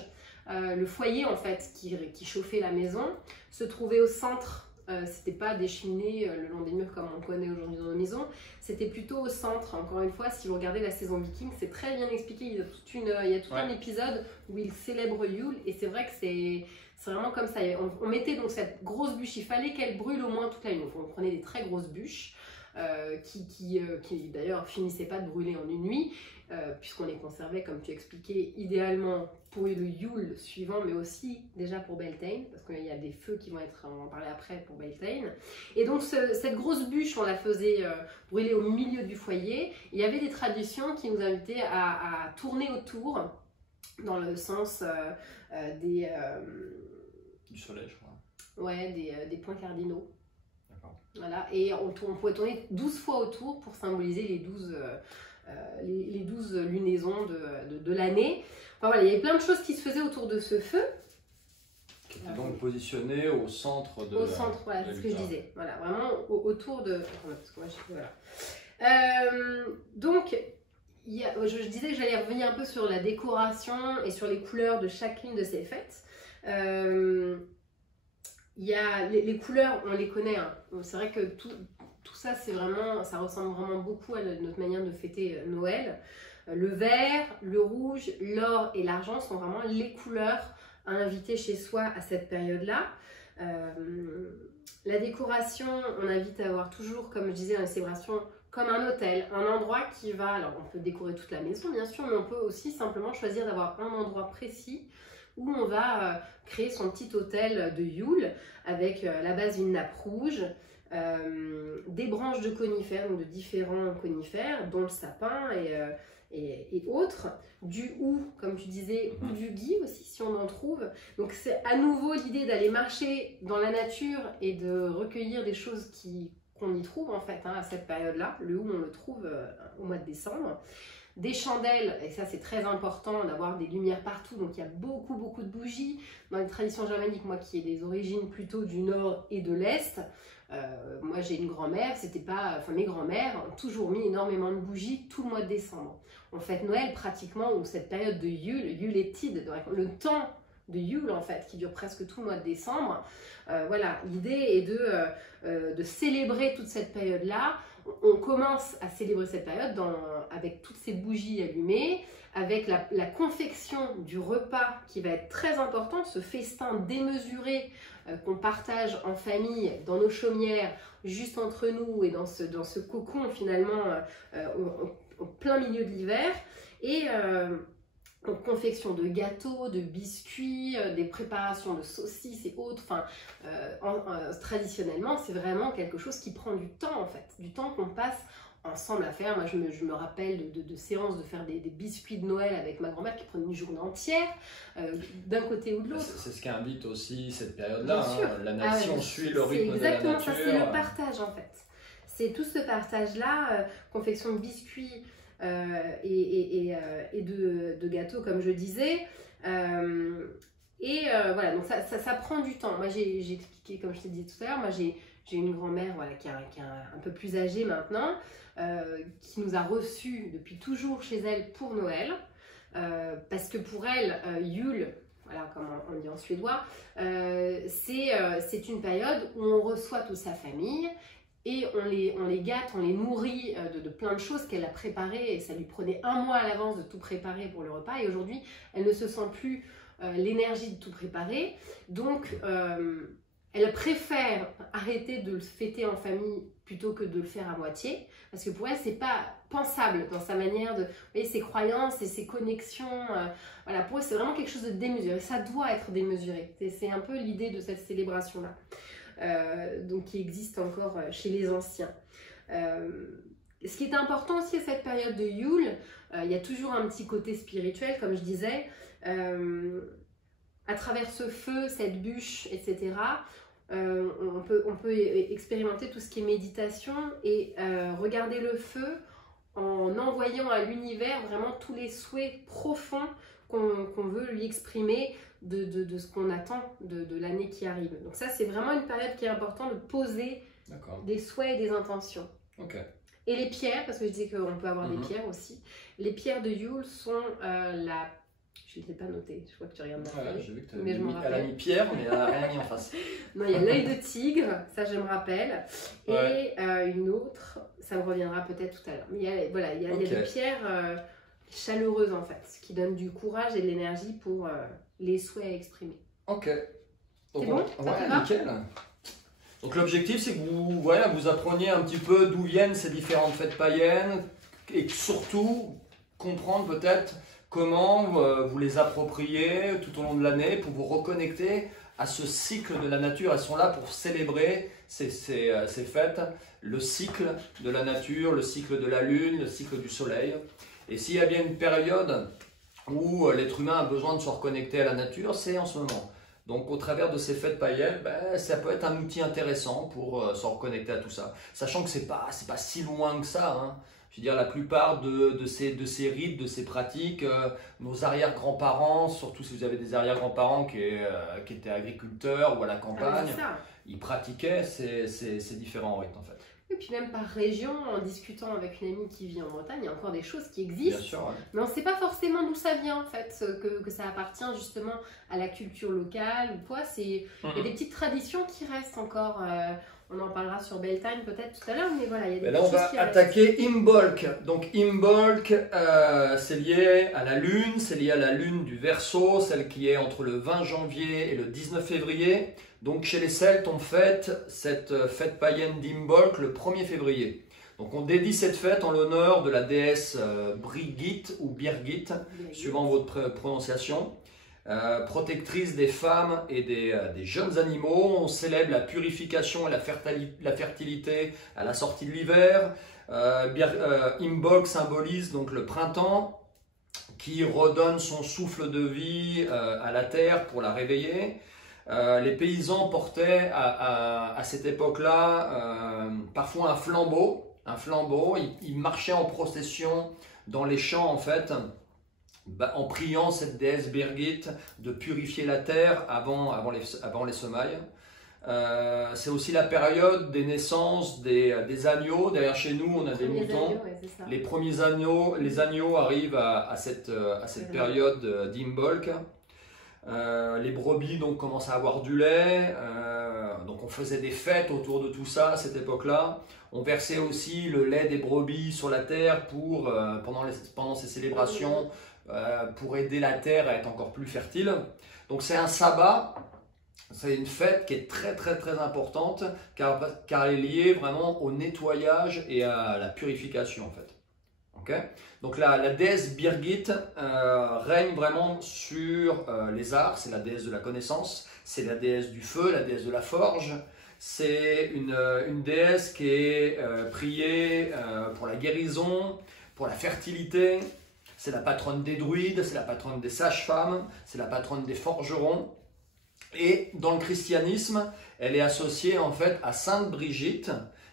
le foyer en fait qui chauffait la maison, se trouvait au centre. C'était pas des cheminées le long des murs comme on connaît aujourd'hui dans nos maisons, c'était plutôt au centre. Encore une fois, si vous regardez la saison Viking, c'est très bien expliqué. Il y a tout un épisode où ils célèbrent Yule, et c'est vrai que c'est vraiment comme ça. On mettait donc cette grosse bûche, il fallait qu'elle brûle au moins toute la nuit. Donc on prenait des très grosses bûches qui d'ailleurs finissaient pas de brûler en une nuit, puisqu'on les conservait, comme tu expliquais, idéalement pour le Yule suivant, mais aussi déjà pour Beltane, parce qu'il y a des feux qui vont être, on va en parler après, pour Beltane. Et donc cette grosse bûche, on la faisait brûler au milieu du foyer. Il y avait des traditions qui nous invitaient à tourner autour, dans le sens du soleil, je crois. Ouais, des points cardinaux. Voilà, et on pouvait tourner 12 fois autour pour symboliser les 12 lunaisons de l'année. Enfin, voilà, il y avait plein de choses qui se faisaient autour de ce feu. Qui était donc positionné au centre de. Au centre, voilà, c'est ce que je disais. Voilà, vraiment autour de. Parce que moi, voilà. Donc, je disais que j'allais revenir un peu sur la décoration et sur les couleurs de chacune de ces fêtes. Il y a les couleurs, on les connaît. Hein. C'est vrai que tout ça, ça ressemble vraiment beaucoup à notre manière de fêter Noël. Le vert, le rouge, l'or et l'argent sont vraiment les couleurs à inviter chez soi à cette période-là. La décoration, on invite à avoir toujours, comme je disais dans les célébrations, comme un hôtel, un endroit qui va... Alors, on peut décorer toute la maison, bien sûr, mais on peut aussi simplement choisir d'avoir un endroit précis où on va créer son petit hôtel de Yule avec à la base une nappe rouge, des branches de conifères, donc de différents conifères, dont le sapin et autres, du hou, comme tu disais, ou du gui aussi, si on en trouve. Donc c'est à nouveau l'idée d'aller marcher dans la nature et de recueillir des choses qu'on y trouve en fait, hein, à cette période-là. Le hou, on le trouve au mois de décembre. Des chandelles, et ça c'est très important d'avoir des lumières partout, donc il y a beaucoup de bougies. Dans les traditions germaniques, moi qui ai des origines plutôt du nord et de l'est, moi j'ai une grand-mère, mes grand-mères ont toujours mis énormément de bougies tout le mois de décembre. On fête Noël pratiquement, ou cette période de Yule, Yuletide, le temps de Yule en fait, qui dure presque tout le mois de décembre. Voilà, l'idée est de célébrer toute cette période-là. On commence à célébrer cette période avec toutes ces bougies allumées, avec la confection du repas qui va être très important, ce festin démesuré qu'on partage en famille, dans nos chaumières, juste entre nous et dans ce cocon finalement au plein milieu de l'hiver. Et donc, confection de gâteaux, de biscuits, des préparations de saucisses et autres. Enfin, traditionnellement, c'est vraiment quelque chose qui prend du temps en fait, du temps qu'on passe ensemble à faire. Moi, je me rappelle de séances de faire des biscuits de Noël avec ma grand-mère qui prenait une journée entière, d'un côté ou de l'autre. C'est ce qui invite aussi cette période-là. Hein. La nation suit le rythme de la exactement nature. Ça, c'est le partage en fait. C'est tout ce partage-là, confection de biscuits, et de gâteaux comme je disais, voilà, donc ça prend du temps. Moi j'ai expliqué, comme je t'ai dit tout à l'heure, moi j'ai une grand-mère voilà, qui est un peu plus âgée maintenant, qui nous a reçus depuis toujours chez elle pour Noël, parce que pour elle Yule, voilà comme on dit en suédois, c'est une période où on reçoit toute sa famille. Et on les gâte, on les nourrit de plein de choses qu'elle a préparées, et ça lui prenait un mois à l'avance de tout préparer pour le repas, et aujourd'hui elle ne se sent plus l'énergie de tout préparer, donc elle préfère arrêter de le fêter en famille plutôt que de le faire à moitié, parce que pour elle c'est pas pensable dans sa manière de, vous voyez, ses croyances et ses connexions, voilà, pour elle c'est vraiment quelque chose de démesuré, ça doit être démesuré, c'est un peu l'idée de cette célébration là. Donc qui existe encore chez les anciens. Ce qui est important aussi à cette période de Yule, il y a toujours un petit côté spirituel, comme je disais, à travers ce feu, cette bûche, etc. On peut expérimenter tout ce qui est méditation et regarder le feu en envoyant à l'univers vraiment tous les souhaits profonds qu'on veut lui exprimer de ce qu'on attend de l'année qui arrive. Donc ça, c'est vraiment une période qui est importante de poser des souhaits et des intentions. Okay. Et les pierres, parce que je disais qu'on peut avoir des pierres aussi. Les pierres de Yule sont je ne l'ai pas noté, je vois que tu regardes ma feuille. J'ai vu que elle a mis pierre, mais elle n'a rien mis en face. Non, il y a l'œil de tigre, ça je me rappelle. Et une autre, ça me reviendra peut-être tout à l'heure. Mais il y a des pierres chaleureuses en fait, qui donnent du courage et de l'énergie pour les souhaits à exprimer. Ok. C'est bon? Ouais, nickel. Donc l'objectif, c'est que vous appreniez un petit peu d'où viennent ces différentes fêtes païennes et surtout comprendre peut-être comment vous les appropriez tout au long de l'année pour vous reconnecter à ce cycle de la nature. Elles sont là pour célébrer ces fêtes, le cycle de la nature, le cycle de la lune, le cycle du soleil. Et s'il y a bien une période où l'être humain a besoin de se reconnecter à la nature, c'est en ce moment. Donc au travers de ces fêtes païennes, ça peut être un outil intéressant pour se reconnecter à tout ça. Sachant que c'est pas si loin que ça, hein. Je veux dire, la plupart de ces rites, de ces pratiques, nos arrière-grands-parents, surtout si vous avez des arrière-grands-parents qui étaient agriculteurs ou à la campagne, ils pratiquaient ces différents rites en fait. Et puis même par région, en discutant avec une amie qui vit en Bretagne, il y a encore des choses qui existent. Bien sûr, ouais. Mais on ne sait pas forcément d'où ça vient en fait, que ça appartient justement à la culture locale ou quoi. Il y a des petites traditions qui restent encore. On en parlera sur Beltane peut-être tout à l'heure, mais voilà, il y a des choses qui restent. Là, on va attaquer Imbolc. Donc Imbolc, c'est lié à la lune, c'est lié à la lune du Verseau, celle qui est entre le 20 janvier et le 19 février. Donc chez les Celtes, on fête cette fête païenne d'Imbolc le 1er février. Donc on dédie cette fête en l'honneur de la déesse Brigitte ou Birgit, suivant votre prononciation. Protectrice des femmes et des jeunes animaux. On célèbre la purification et la fertilité à la sortie de l'hiver. Imbolc symbolise donc le printemps qui redonne son souffle de vie à la terre pour la réveiller. Les paysans portaient à cette époque-là parfois un flambeau. Ils marchaient en procession dans les champs en fait, en priant cette déesse Birgit de purifier la terre avant les semailles. C'est aussi la période des naissances des agneaux. Derrière chez nous, on a des moutons. Les premiers agneaux, les agneaux arrivent à cette période d'Imbolc. Les brebis donc commencent à avoir du lait. Donc on faisait des fêtes autour de tout ça à cette époque-là. On versait aussi le lait des brebis sur la terre pendant ces célébrations. Pour aider la terre à être encore plus fertile. Donc c'est un sabbat, c'est une fête qui est très très très importante car elle est liée vraiment au nettoyage et à la purification en fait. Okay. Donc la déesse Birgit règne vraiment sur les arts, c'est la déesse de la connaissance, c'est la déesse du feu, la déesse de la forge. C'est une déesse qui est priée pour la guérison, pour la fertilité. C'est la patronne des druides, c'est la patronne des sages-femmes, c'est la patronne des forgerons. Et dans le christianisme, elle est associée en fait à Sainte Brigitte,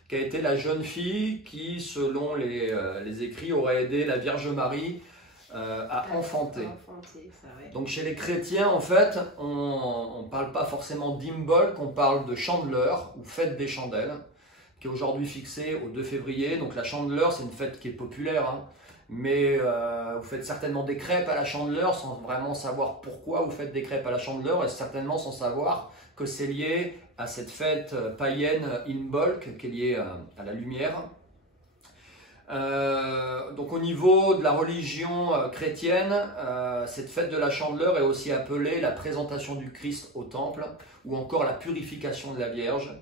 qui a été la jeune fille qui, selon les écrits, aurait aidé la Vierge Marie à enfanter. Donc chez les chrétiens, en fait, on ne parle pas forcément d'Imbolc, on parle de Chandeleur ou fête des chandelles, qui est aujourd'hui fixée au 2 février. Donc la Chandeleur, c'est une fête qui est populaire, hein. Mais vous faites certainement des crêpes à la Chandeleur sans vraiment savoir pourquoi vous faites des crêpes à la Chandeleur et certainement sans savoir que c'est lié à cette fête païenne Imbolc qui est liée à la lumière. Donc au niveau de la religion chrétienne, cette fête de la Chandeleur est aussi appelée la présentation du Christ au temple ou encore la purification de la Vierge.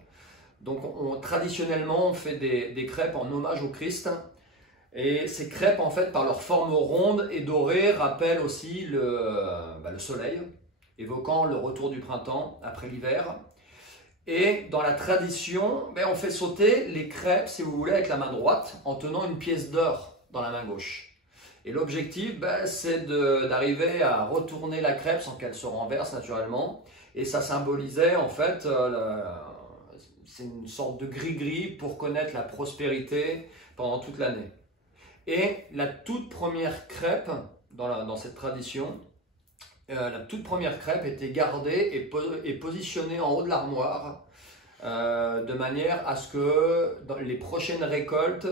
Donc traditionnellement on fait des crêpes en hommage au Christ. Et ces crêpes, en fait, par leur forme ronde et dorée, rappellent aussi le soleil, évoquant le retour du printemps après l'hiver. Et dans la tradition, on fait sauter les crêpes, si vous voulez, avec la main droite, en tenant une pièce d'or dans la main gauche. Et l'objectif, c'est d'arriver à retourner la crêpe sans qu'elle se renverse naturellement. Et ça symbolisait, en fait, c'est une sorte de gris-gris pour connaître la prospérité pendant toute l'année. Et la toute première crêpe, dans cette tradition, la toute première crêpe était gardée et positionnée en haut de l'armoire de manière à ce que les prochaines récoltes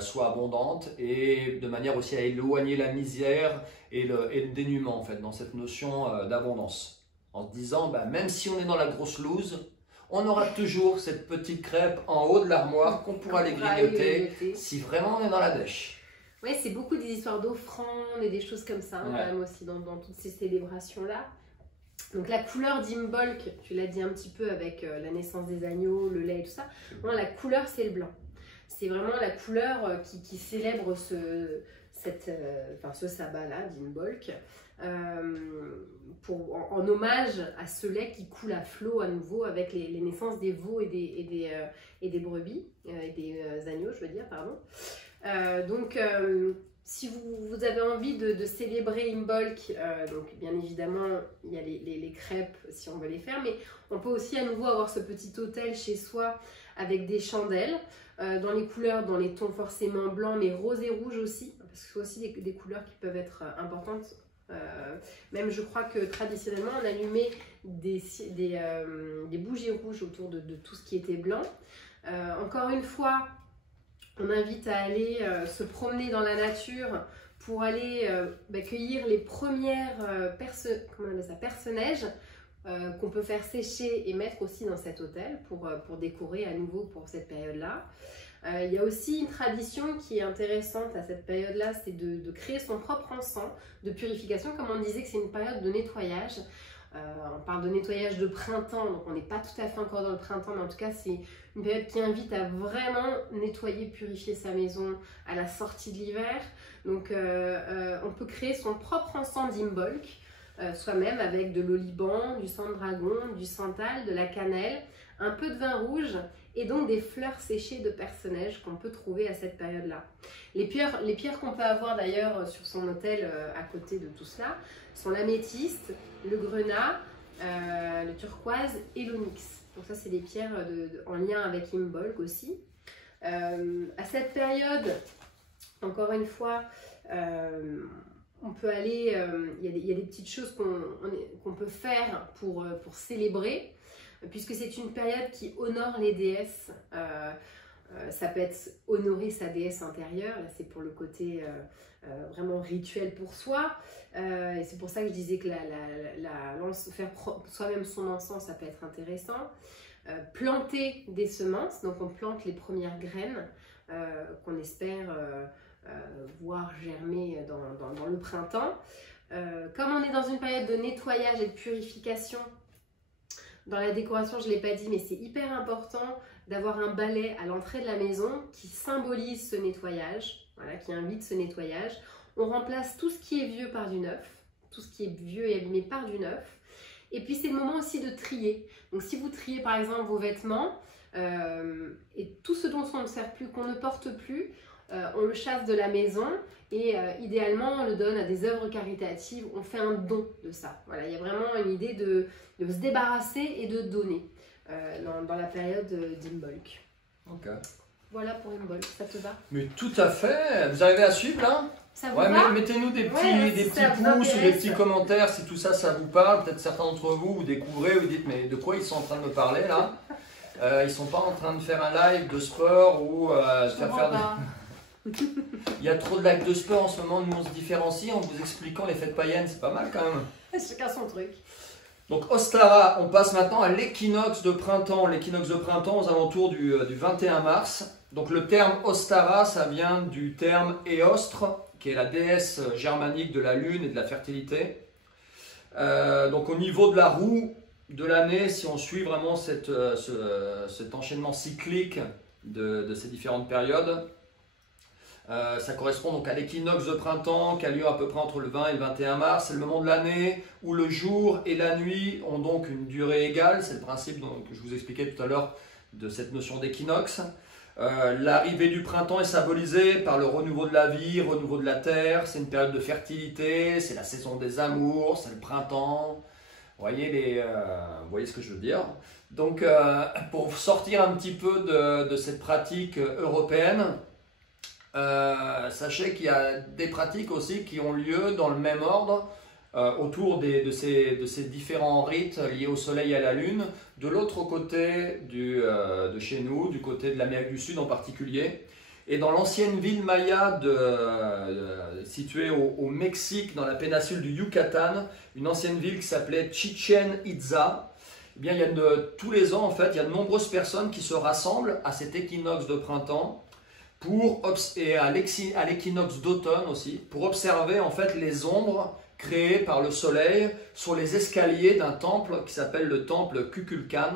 soient abondantes et de manière aussi à éloigner la misère et le dénuement en fait, dans cette notion d'abondance. En se disant, bah, même si on est dans la grosse loose, on aura toujours cette petite crêpe en haut de l'armoire qu'on pourra aller grignoter si vraiment on est dans la dèche. Oui, c'est beaucoup des histoires d'offrandes et des choses comme ça, quand même aussi, dans toutes ces célébrations-là. Donc la couleur d'Imbolc, tu l'as dit un petit peu avec la naissance des agneaux, le lait et tout ça, non, la couleur c'est le blanc. C'est vraiment la couleur qui célèbre ce sabbat-là d'Imbolc, en hommage à ce lait qui coule à flot à nouveau avec les naissances des veaux et des brebis, et des agneaux, je veux dire, pardon. Si vous avez envie de célébrer Imbolc, donc bien évidemment il y a les crêpes si on veut les faire, mais on peut aussi à nouveau avoir ce petit autel chez soi avec des chandelles, dans les couleurs, dans les tons forcément blancs, mais rose et rouge aussi, parce que c'est aussi des couleurs qui peuvent être importantes. Même je crois que traditionnellement on allumait des bougies rouges autour de tout ce qui était blanc. Encore une fois, on invite à aller se promener dans la nature pour aller cueillir les premières perce-neige qu'on peut faire sécher et mettre aussi dans cet autel pour décorer à nouveau pour cette période-là. Il y a aussi une tradition qui est intéressante à cette période-là, c'est de créer son propre encens de purification. Comme on disait que c'est une période de nettoyage. On parle de nettoyage de printemps, donc on n'est pas tout à fait encore dans le printemps, mais en tout cas c'est une période qui invite à vraiment nettoyer, purifier sa maison à la sortie de l'hiver. Donc on peut créer son propre encens d'Imbolc, soi-même avec de l'oliban, du sang de dragon, du santal, de la cannelle, un peu de vin rouge et donc des fleurs séchées de perce-neige qu'on peut trouver à cette période-là. Les pierres qu'on peut avoir d'ailleurs sur son autel à côté de tout cela sont l'améthyste, le grenat, le turquoise et l'onyx. Donc ça c'est des pierres en lien avec Imbolc aussi. À cette période, encore une fois, on peut aller, il y a des petites choses qu'on peut faire pour célébrer, puisque c'est une période qui honore les déesses. Ça peut être honorer sa déesse intérieure, là c'est pour le côté vraiment rituel pour soi, et c'est pour ça que je disais que faire soi-même son encens, ça peut être intéressant. Planter des semences, donc on plante les premières graines qu'on espère voir germer dans le printemps. Comme on est dans une période de nettoyage et de purification, dans la décoration, je ne l'ai pas dit, mais c'est hyper important d'avoir un balai à l'entrée de la maison qui symbolise ce nettoyage, voilà, qui invite ce nettoyage. On remplace tout ce qui est vieux par du neuf, tout ce qui est vieux et abîmé par du neuf. Et puis c'est le moment aussi de trier. Donc si vous triez par exemple vos vêtements et tout ce dont on ne sert plus, qu'on ne porte plus, on le chasse de la maison et idéalement on le donne à des œuvres caritatives, on fait un don de ça. Voilà, il y a vraiment une idée de se débarrasser et de donner dans la période d'Imbolc. Ok. Voilà pour Imbolc, ça te va? Mais tout à fait, vous arrivez à suivre là? Ça vous va? Mettez-nous des petits pouces ou des petits commentaires si tout ça, ça vous parle. Peut-être certains d'entre vous, vous découvrez, vous dites mais de quoi ils sont en train de me parler là? Ils sont pas en train de faire un live de sport ou faire des... Il y a trop de lives de sport en ce moment, nous on se différencie en vous expliquant les fêtes païennes, c'est pas mal quand même. Chacun son truc. Donc Ostara, on passe maintenant à l'équinoxe de printemps. L'équinoxe de printemps aux alentours du 21 mars. Donc le terme Ostara, ça vient du terme Eostre, qui est la déesse germanique de la lune et de la fertilité. Donc au niveau de la roue de l'année, si on suit vraiment cet enchaînement cyclique de ces différentes périodes, ça correspond donc à l'équinoxe de printemps qui a lieu à peu près entre le 20 et le 21 mars. C'est le moment de l'année où le jour et la nuit ont donc une durée égale. C'est le principe que je vous expliquais tout à l'heure de cette notion d'équinoxe. L'arrivée du printemps est symbolisée par le renouveau de la vie, renouveau de la terre. C'est une période de fertilité, c'est la saison des amours, c'est le printemps. Vous voyez ce que je veux dire. Donc pour sortir un petit peu de cette pratique européenne, Sachez qu'il y a des pratiques aussi qui ont lieu dans le même ordre autour de ces différents rites liés au soleil et à la lune, de l'autre côté de chez nous, du côté de l'Amérique du Sud en particulier. Et dans l'ancienne ville maya située au Mexique, dans la péninsule du Yucatan, une ancienne ville qui s'appelait Chichen Itza, eh bien, tous les ans, en fait, il y a de nombreuses personnes qui se rassemblent à cet équinoxe de printemps et à l'équinoxe d'automne aussi, pour observer en fait les ombres créées par le soleil sur les escaliers d'un temple qui s'appelle le temple Kukulkan.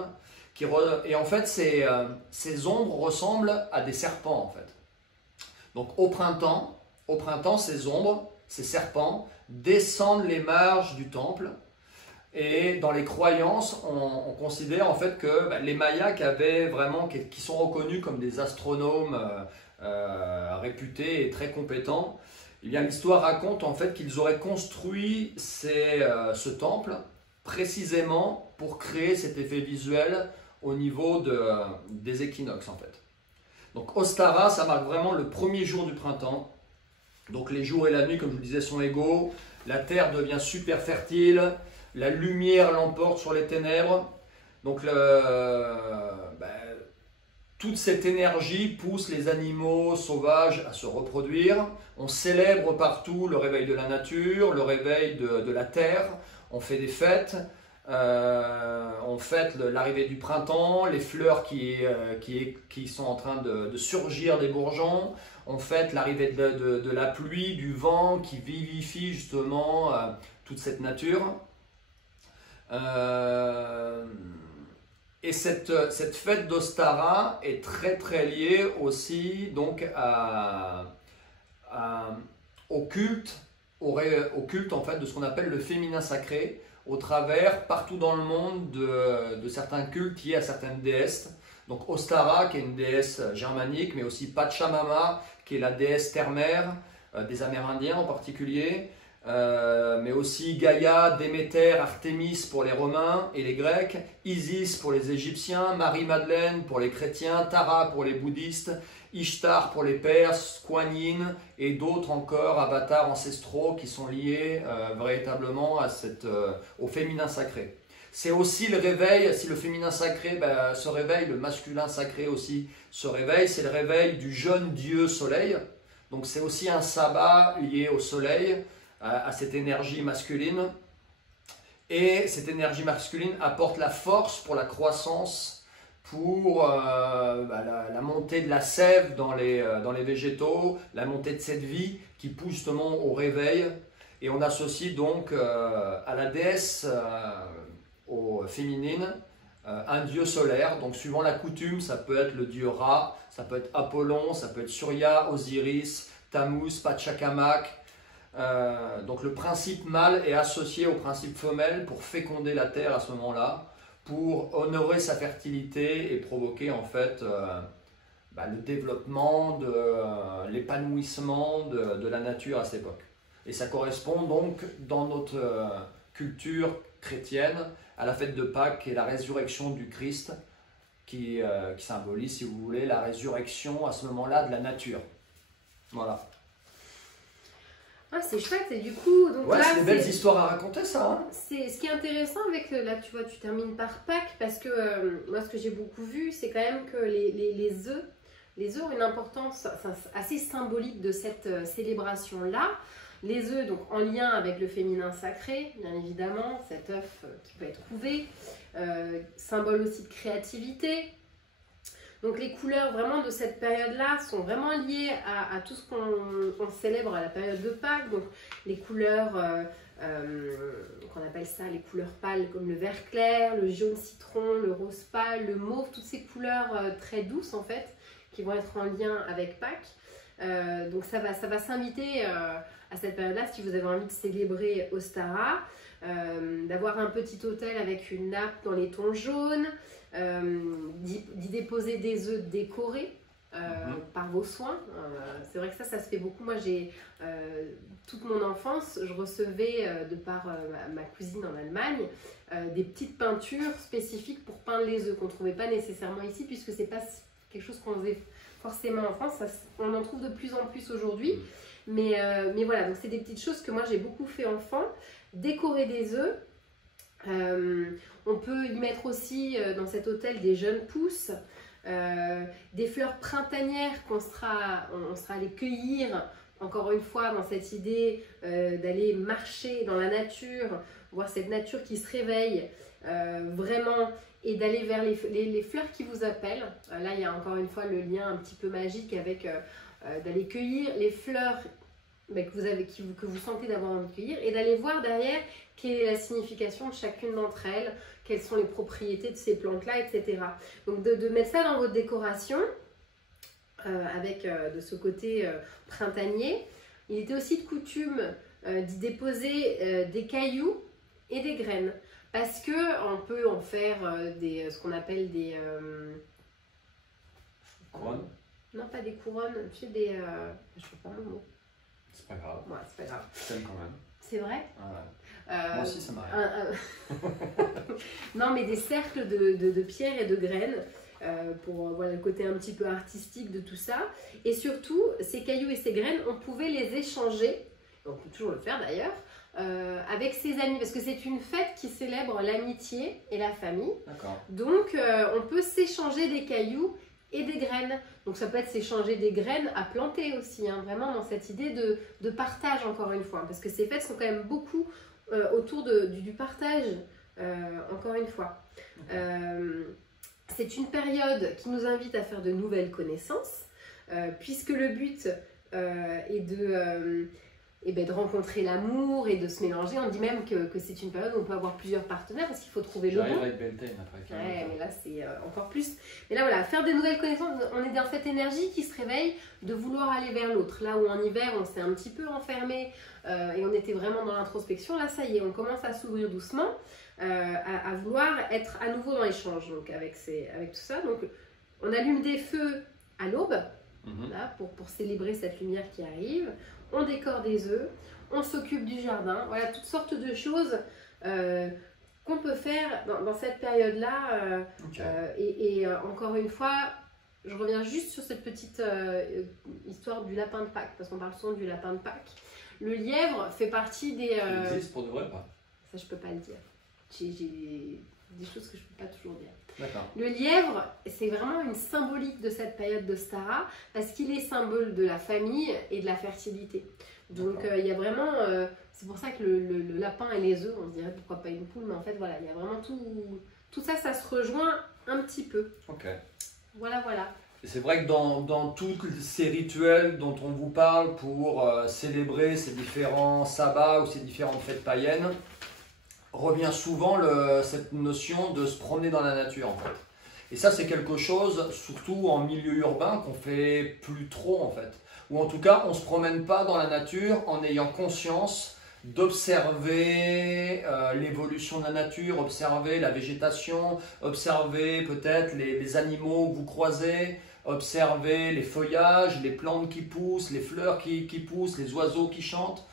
Et en fait, ces ombres ressemblent à des serpents en fait. Donc au printemps, ces ombres, ces serpents, descendent les marges du temple. Et dans les croyances, on considère en fait que les Mayas qui sont reconnus comme des astronomes réputés et très compétents, eh bien l'histoire raconte en fait qu'ils auraient construit ce temple précisément pour créer cet effet visuel au niveau des équinoxes en fait. Donc Ostara, ça marque vraiment le premier jour du printemps. Donc les jours et la nuit, comme je vous le disais, sont égaux. La terre devient super fertile. La lumière l'emporte sur les ténèbres. Donc toute cette énergie pousse les animaux sauvages à se reproduire. On célèbre partout le réveil de la nature, le réveil de la terre. On fait des fêtes. On fête l'arrivée du printemps, les fleurs qui sont en train de surgir des bourgeons. On fête l'arrivée de la pluie, du vent qui vivifie justement toute cette nature. Et cette fête d'Ostara est très très liée aussi donc au culte en fait de ce qu'on appelle le féminin sacré, au travers, partout dans le monde, de certains cultes liés à certaines déesses. Donc Ostara, qui est une déesse germanique, mais aussi Pachamama, qui est la déesse terre-mère des Amérindiens en particulier, mais aussi Gaïa, Déméter, Artémis pour les Romains et les Grecs, Isis pour les Égyptiens, Marie-Madeleine pour les chrétiens, Tara pour les bouddhistes, Ishtar pour les Perses, Kuan Yin et d'autres encore avatars ancestraux qui sont liés véritablement au féminin sacré. C'est aussi le réveil, si le féminin sacré se réveille, le masculin sacré aussi se réveille, c'est le réveil du jeune dieu soleil. Donc c'est aussi un sabbat lié au soleil, à cette énergie masculine. Et cette énergie masculine apporte la force pour la croissance, pour la montée de la sève dans les végétaux, la montée de cette vie qui pousse justement au réveil. Et on associe donc à la déesse féminine un dieu solaire. Donc suivant la coutume, ça peut être le dieu Ra, ça peut être Apollon, ça peut être Surya, Osiris, Tammuz, Pachacamac. Donc le principe mâle est associé au principe femelle pour féconder la terre à ce moment-là, pour honorer sa fertilité et provoquer en fait le développement, l'épanouissement de la nature à cette époque. Et ça correspond donc dans notre culture chrétienne à la fête de Pâques qui est la résurrection du Christ, qui symbolise, si vous voulez, la résurrection à ce moment-là de la nature. Voilà. Ah, c'est chouette, et du coup, donc ouais, là, c'est des belles histoires à raconter, ça. Hein. C'est ce qui est intéressant avec, là, tu vois, tu termines par Pâques, parce que moi, ce que j'ai beaucoup vu, c'est quand même que les œufs ont une importance assez symbolique de cette célébration-là. Les œufs, donc en lien avec le féminin sacré, bien évidemment, cet œuf qui peut être couvé, symbole aussi de créativité. Donc les couleurs vraiment de cette période-là sont vraiment liées à tout ce qu'on célèbre à la période de Pâques. Donc les couleurs, qu'on appelle ça les couleurs pâles comme le vert clair, le jaune citron, le rose pâle, le mauve, toutes ces couleurs très douces en fait, qui vont être en lien avec Pâques. Donc ça va s'inviter à cette période-là, si vous avez envie de célébrer Ostara, d'avoir un petit autel avec une nappe dans les tons jaunes, d'y déposer des œufs décorés par vos soins. C'est vrai que ça se fait beaucoup. Moi, toute mon enfance, je recevais de par ma cousine en Allemagne des petites peintures spécifiques pour peindre les œufs qu'on ne trouvait pas nécessairement ici, puisque c'est pas quelque chose qu'on faisait forcément en France. On en trouve de plus en plus aujourd'hui. Mais voilà, donc c'est des petites choses que moi j'ai beaucoup fait enfant. Décorer des œufs. On peut y mettre aussi dans cet hôtel des jeunes pousses, des fleurs printanières on sera allé cueillir, encore une fois dans cette idée d'aller marcher dans la nature, voir cette nature qui se réveille vraiment, et d'aller vers les fleurs qui vous appellent. Là il y a encore une fois le lien un petit peu magique avec d'aller cueillir les fleurs que vous sentez d'avoir envie de cueillir, et d'aller voir derrière quelle est la signification de chacune d'entre elles, quelles sont les propriétés de ces plantes-là, etc. Donc de mettre ça dans votre décoration, avec de ce côté printanier. Il était aussi de coutume d'y déposer des cailloux et des graines, parce qu'on peut en faire ce qu'on appelle des... couronnes? Non, pas des couronnes, tu sais, des... je ne sais pas le mot. C'est pas grave. Ouais, c'est pas grave. Je t'aime quand même. C'est vrai? Ah ouais. Moi aussi, ça m'arrive. Non, mais des cercles de pierres et de graines pour voilà, le côté un petit peu artistique de tout ça. Et surtout, ces cailloux et ces graines, on pouvait les échanger, on peut toujours le faire d'ailleurs, avec ses amis, parce que c'est une fête qui célèbre l'amitié et la famille. Donc, on peut s'échanger des cailloux et des graines. Donc ça peut être s'échanger des graines à planter aussi, hein, vraiment dans cette idée de partage, encore une fois, parce que ces fêtes sont quand même beaucoup autour du partage, encore une fois. C'est une période qui nous invite à faire de nouvelles connaissances, puisque le but est de rencontrer l'amour et de se mélanger. On dit même que c'est une période où on peut avoir plusieurs partenaires, parce qu'il faut trouver le bon. J'arrive avec Beltane après. Ouais, mais là c'est encore plus. Mais là voilà, faire des nouvelles connaissances, on est dans cette énergie qui se réveille de vouloir aller vers l'autre. Là où en hiver on s'est un petit peu enfermé et on était vraiment dans l'introspection, là ça y est, on commence à s'ouvrir doucement, à vouloir être à nouveau dans l'échange, donc avec tout ça. Donc on allume des feux à l'aube, là, pour célébrer cette lumière qui arrive. On décore des œufs, on s'occupe du jardin, voilà, toutes sortes de choses qu'on peut faire dans cette période-là. Encore une fois, je reviens juste sur cette petite histoire du lapin de Pâques, parce qu'on parle souvent du lapin de Pâques. Le lièvre fait partie des... Il existe pour de vrai, pas? Ça, je peux pas le dire. J'ai des choses que je peux pas toujours dire. D'accord. Le lièvre, c'est vraiment une symbolique de cette période de Stara, parce qu'il est symbole de la famille et de la fertilité. Donc il y a vraiment, c'est pour ça que le lapin et les œufs, on se dirait pourquoi pas une poule, mais en fait voilà, il y a vraiment tout ça, ça se rejoint un petit peu. Ok. Voilà. Et c'est vrai que dans tous ces rituels dont on vous parle pour célébrer ces différents sabbats ou ces différentes fêtes païennes, revient souvent cette notion de se promener dans la nature en fait. Et ça c'est quelque chose, surtout en milieu urbain, qu'on fait plus trop en fait. Ou en tout cas on ne se promène pas dans la nature en ayant conscience d'observer l'évolution de la nature, observer la végétation, observer peut-être les animaux que vous croisez, observer les feuillages, les plantes qui poussent, les fleurs qui poussent, les oiseaux qui chantent.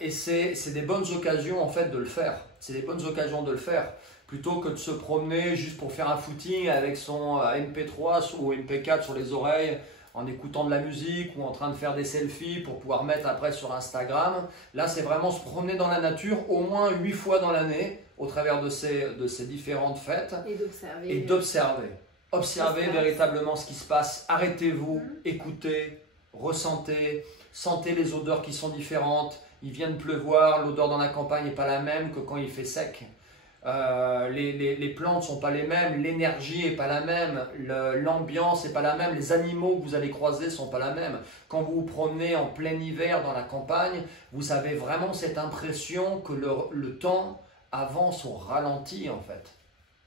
Et c'est des bonnes occasions en fait de le faire. C'est des bonnes occasions de le faire plutôt que de se promener juste pour faire un footing avec son MP3 ou MP4 sur les oreilles en écoutant de la musique ou en train de faire des selfies pour pouvoir mettre après sur Instagram. Là c'est vraiment se promener dans la nature au moins 8 fois dans l'année au travers de ces différentes fêtes et d'observer. Observez véritablement ce qui se passe. Arrêtez-vous, écoutez, ressentez. Sentez les odeurs qui sont différentes. Il vient de pleuvoir, l'odeur dans la campagne n'est pas la même que quand il fait sec. Les plantes ne sont pas les mêmes, l'énergie n'est pas la même, l'ambiance n'est pas la même, les animaux que vous allez croiser ne sont pas la même. Quand vous vous promenez en plein hiver dans la campagne, vous avez vraiment cette impression que le temps avance au ralenti en fait.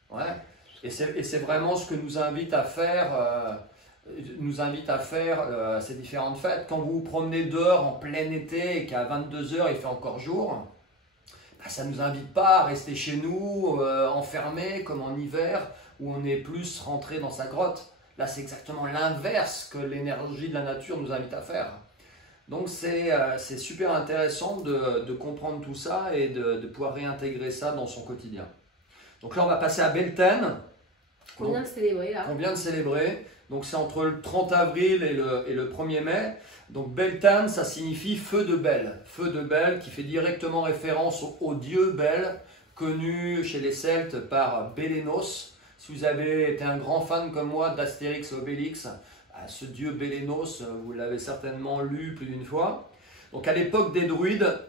Ouais. Et c'est vraiment ce que nous invite à faire. Ces différentes fêtes. Quand vous vous promenez dehors en plein été et qu'à 22 h il fait encore jour, ça ne nous invite pas à rester chez nous enfermés comme en hiver où on est plus rentré dans sa grotte. Là c'est exactement l'inverse que l'énergie de la nature nous invite à faire. Donc c'est super intéressant de comprendre tout ça et de pouvoir réintégrer ça dans son quotidien. Donc là on va passer à Beltane. Qu'on vient de célébrer là. Qu'on vient de célébrer. Donc c'est entre le 30 avril et le 1er mai. Donc Beltane, ça signifie feu de Bel. Feu de Bel qui fait directement référence au dieu Bel, connu chez les Celtes par Bélénos. Si vous avez été un grand fan comme moi d'Astérix et Obélix, ce dieu Bélénos, vous l'avez certainement lu plus d'une fois. Donc à l'époque des druides,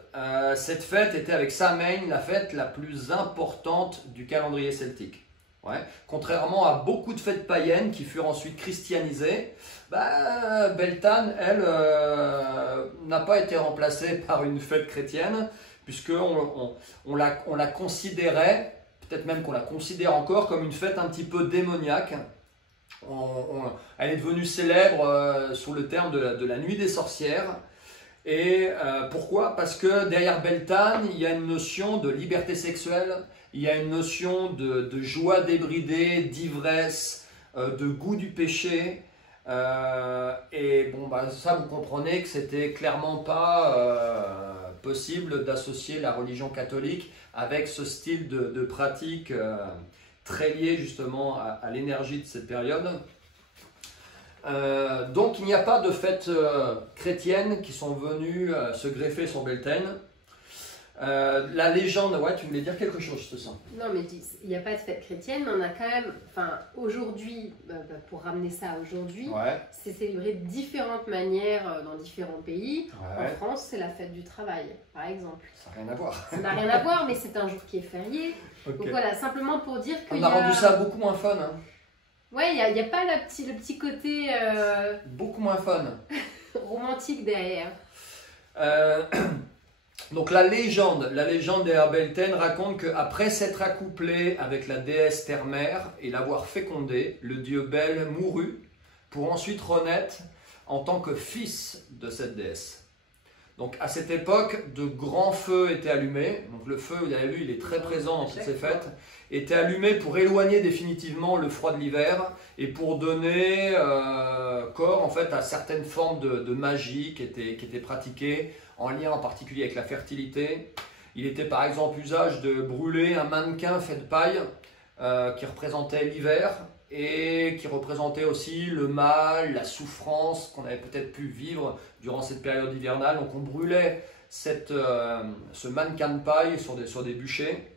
cette fête était avec Samhain la fête la plus importante du calendrier celtique. Ouais. Contrairement à beaucoup de fêtes païennes qui furent ensuite christianisées, Beltane, elle, n'a pas été remplacée par une fête chrétienne, puisqu'on la considérait, peut-être même qu'on la considère encore, comme une fête un petit peu démoniaque. Elle est devenue célèbre sous le terme de la nuit des sorcières. Et pourquoi? Parce que derrière Beltane, il y a une notion de liberté sexuelle, il y a une notion de joie débridée, d'ivresse, de goût du péché. Et bon, ça, vous comprenez que c'était clairement pas possible d'associer la religion catholique avec ce style de pratique très lié justement à l'énergie de cette période. Donc il n'y a pas de fêtes chrétiennes qui sont venues se greffer sur Beltane. La légende, ouais, tu voulais dire quelque chose, je te sens. Non, mais il n'y a pas de fête chrétienne, mais on a quand même, enfin, aujourd'hui, pour ramener ça à aujourd'hui, Ouais. c'est célébré de différentes manières dans différents pays. Ouais. En France, c'est la fête du travail, par exemple. Ça n'a rien à voir. Ça n'a rien à voir, mais c'est un jour qui est férié. Okay. Donc voilà, simplement pour dire qu'il On a rendu ça beaucoup moins fun. Hein. Ouais, il n'y a pas le petit côté beaucoup moins fun. romantique derrière. Donc la légende derrière Beltane raconte qu'après s'être accouplé avec la déesse terre-mère et l'avoir fécondé, le dieu Bel mourut pour ensuite renaître en tant que fils de cette déesse. Donc à cette époque, de grands feux étaient allumés. Donc le feu, vous avez vu, il est très présent dans toutes ces fêtes. Était allumé pour éloigner définitivement le froid de l'hiver et pour donner corps en fait à certaines formes de magie qui étaient pratiquées en lien en particulier avec la fertilité. Il était par exemple usage de brûler un mannequin fait de paille qui représentait l'hiver et qui représentait aussi le mal, la souffrance qu'on avait peut-être pu vivre durant cette période hivernale. Donc on brûlait ce mannequin de paille sur des bûchers.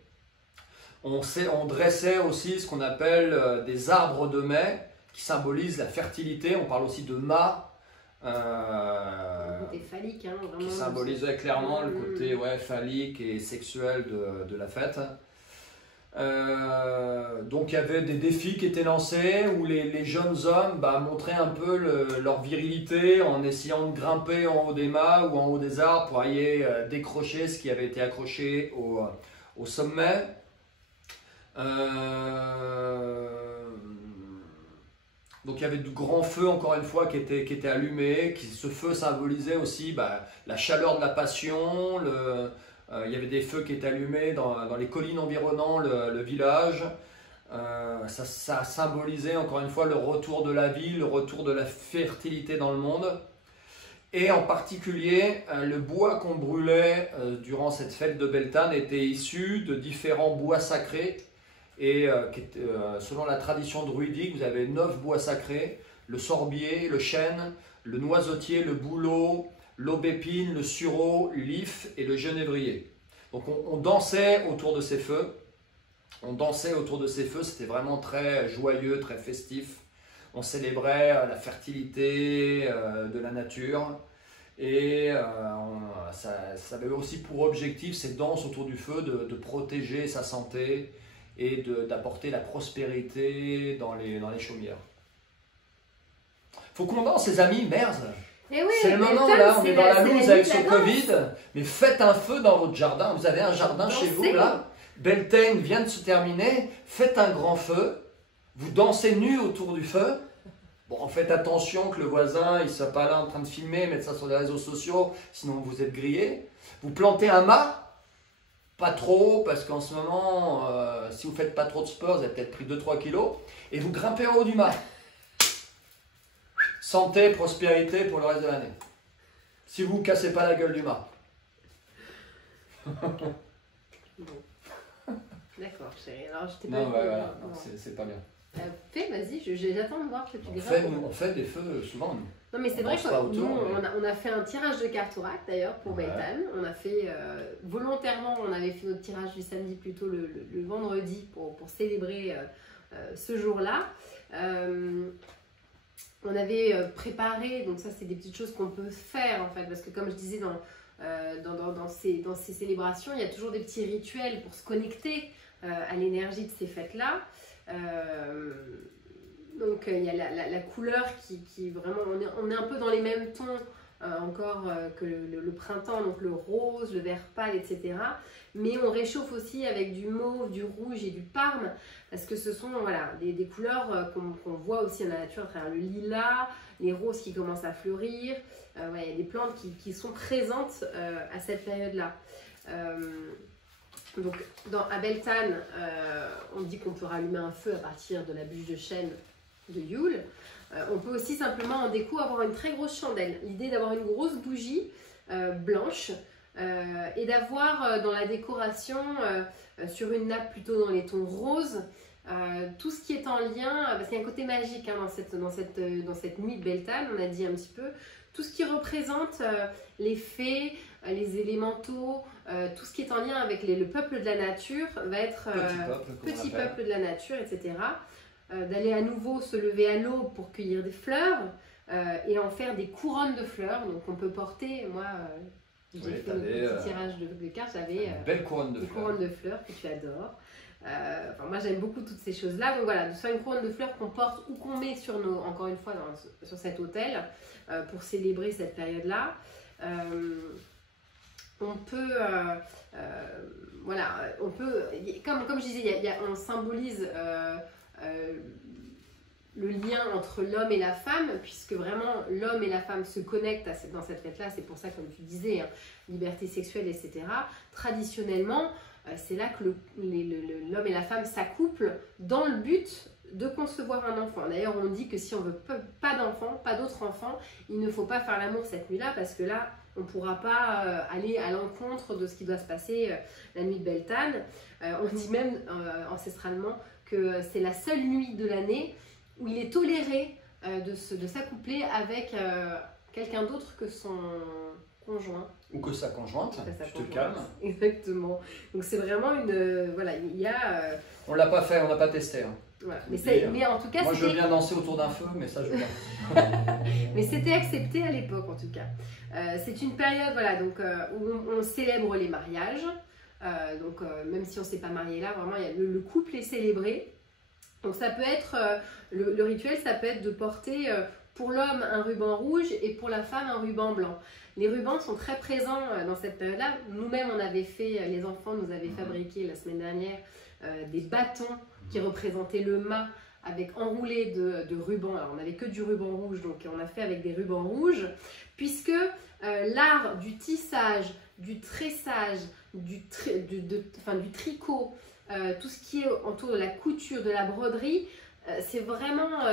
On dressait aussi ce qu'on appelle des arbres de mai qui symbolisent la fertilité. On parle aussi de mât. Le côté phallique, hein, vraiment. Qui symbolisait clairement le côté phallique et sexuel de la fête. Donc il y avait des défis qui étaient lancés où les jeunes hommes montraient un peu leur virilité en essayant de grimper en haut des mâts ou en haut des arbres pour aller décrocher ce qui avait été accroché au sommet. Donc il y avait de grands feux encore une fois qui étaient allumés, ce feu symbolisait aussi la chaleur de la passion, il y avait des feux qui étaient allumés dans les collines environnant le village, ça symbolisait encore une fois le retour de la vie, le retour de la fertilité dans le monde. Et en particulier, le bois qu'on brûlait durant cette fête de Beltane était issu de différents bois sacrés. Et selon la tradition druidique, vous avez 9 bois sacrés, le sorbier, le chêne, le noisetier, le bouleau, l'aubépine, le sureau, l'if et le genévrier. Donc on dansait autour de ces feux. C'était vraiment très joyeux, très festif. On célébrait la fertilité de la nature. Et ça avait aussi pour objectif, ces danses autour du feu, de protéger sa santé et d'apporter la prospérité dans les chaumières. Faut qu'on danse, les amis, merde. Oui, c'est le moment là, on est dans la loose avec ce Covid, mais faites un feu dans votre jardin. Vous avez un jardin chez vous là, Beltane vient de se terminer, faites un grand feu, vous dansez nus autour du feu. Bon, faites attention que le voisin il ne soit pas là en train de filmer, mettre ça sur les réseaux sociaux, sinon vous êtes grillés. Vous plantez un mât. Pas trop, parce qu'en ce moment, si vous ne faites pas trop de sport, vous avez peut-être pris 2-3 kilos, et vous grimpez en haut du mât. Santé, prospérité pour le reste de l'année. Si vous ne cassez pas la gueule du mât. Bon. D'accord, chérie. Alors, je t'ai Non, pas voilà, c'est pas bien. Fais, vas-y, j'attends de voir ce que tu diras. On fait des feux souvent. Non, mais c'est vrai que nous, on a fait un tirage de cartes Oracle d'ailleurs pour Beltane. On a fait volontairement, on avait fait notre tirage du samedi plutôt le vendredi pour célébrer ce jour-là. On avait préparé, donc ça c'est des petites choses qu'on peut faire en fait, parce que comme je disais dans ces célébrations, il y a toujours des petits rituels pour se connecter à l'énergie de ces fêtes-là. Donc il y a la couleur qui vraiment, on est un peu dans les mêmes tons que le printemps, donc le rose, le vert pâle, etc. Mais on réchauffe aussi avec du mauve, du rouge et du parme, parce que ce sont voilà, des couleurs qu'on voit aussi dans la nature à travers le lilas, les roses qui commencent à fleurir. Ouais, il y a des plantes qui sont présentes à cette période-là. Donc à Beltane, on dit qu'on peut rallumer un feu à partir de la bûche de chêne de Yule. On peut aussi simplement en déco avoir une très grosse chandelle. L'idée d'avoir une grosse bougie blanche et d'avoir dans la décoration sur une nappe plutôt dans les tons roses tout ce qui est en lien, parce qu'il y a un côté magique hein, dans cette nuit de Beltane, on a dit un petit peu, tout ce qui représente les fées, les élémentaux, tout ce qui est en lien avec le peuple de la nature va être petit peuple de la nature, etc. D'aller à nouveau se lever à l'aube pour cueillir des fleurs et en faire des couronnes de fleurs. Donc on peut porter, moi j'ai fait un petit tirage de cartes, j'avais belle couronne des couronnes de fleurs que tu adores. Moi j'aime beaucoup toutes ces choses là, donc voilà, de faire une couronne de fleurs qu'on porte ou qu'on met sur encore une fois sur cet autel pour célébrer cette période là. On peut voilà, on peut comme je disais, on symbolise le lien entre l'homme et la femme, puisque vraiment l'homme et la femme se connectent dans cette fête là. C'est pour ça, comme tu disais, hein, liberté sexuelle, etc. Traditionnellement c'est là que l'homme et la femme s'accouplent dans le but de concevoir un enfant. D'ailleurs, on dit que si on veut pas d'enfant, pas d'autres enfants, il ne faut pas faire l'amour cette nuit-là, parce que là, on ne pourra pas aller à l'encontre de ce qui doit se passer la nuit de Beltane. On dit même ancestralement que c'est la seule nuit de l'année où il est toléré de s'accoupler avec quelqu'un d'autre que son conjoint. Ou que sa conjointe, tu te calmes. Exactement. Donc c'est vraiment une... voilà, il y a... On l'a pas fait, on n'a pas testé. Hein. Voilà. Mais en tout cas, moi je veux bien danser autour d'un feu, mais ça je veux pas. Mais c'était accepté à l'époque en tout cas. C'est une période voilà, donc, où on célèbre les mariages. Même si on ne s'est pas marié là, vraiment le couple est célébré. Donc ça peut être, le rituel, ça peut être de porter pour l'homme un ruban rouge et pour la femme un ruban blanc. Les rubans sont très présents dans cette période-là. Nous-mêmes, on avait fait, les enfants nous avaient fabriqué la semaine dernière des bâtons qui représentaient le mât avec enroulé de rubans. Alors on n'avait que du ruban rouge, donc on a fait avec des rubans rouges, puisque l'art du tissage, du tressage, du tricot, tout ce qui est autour de la couture, de la broderie, c'est vraiment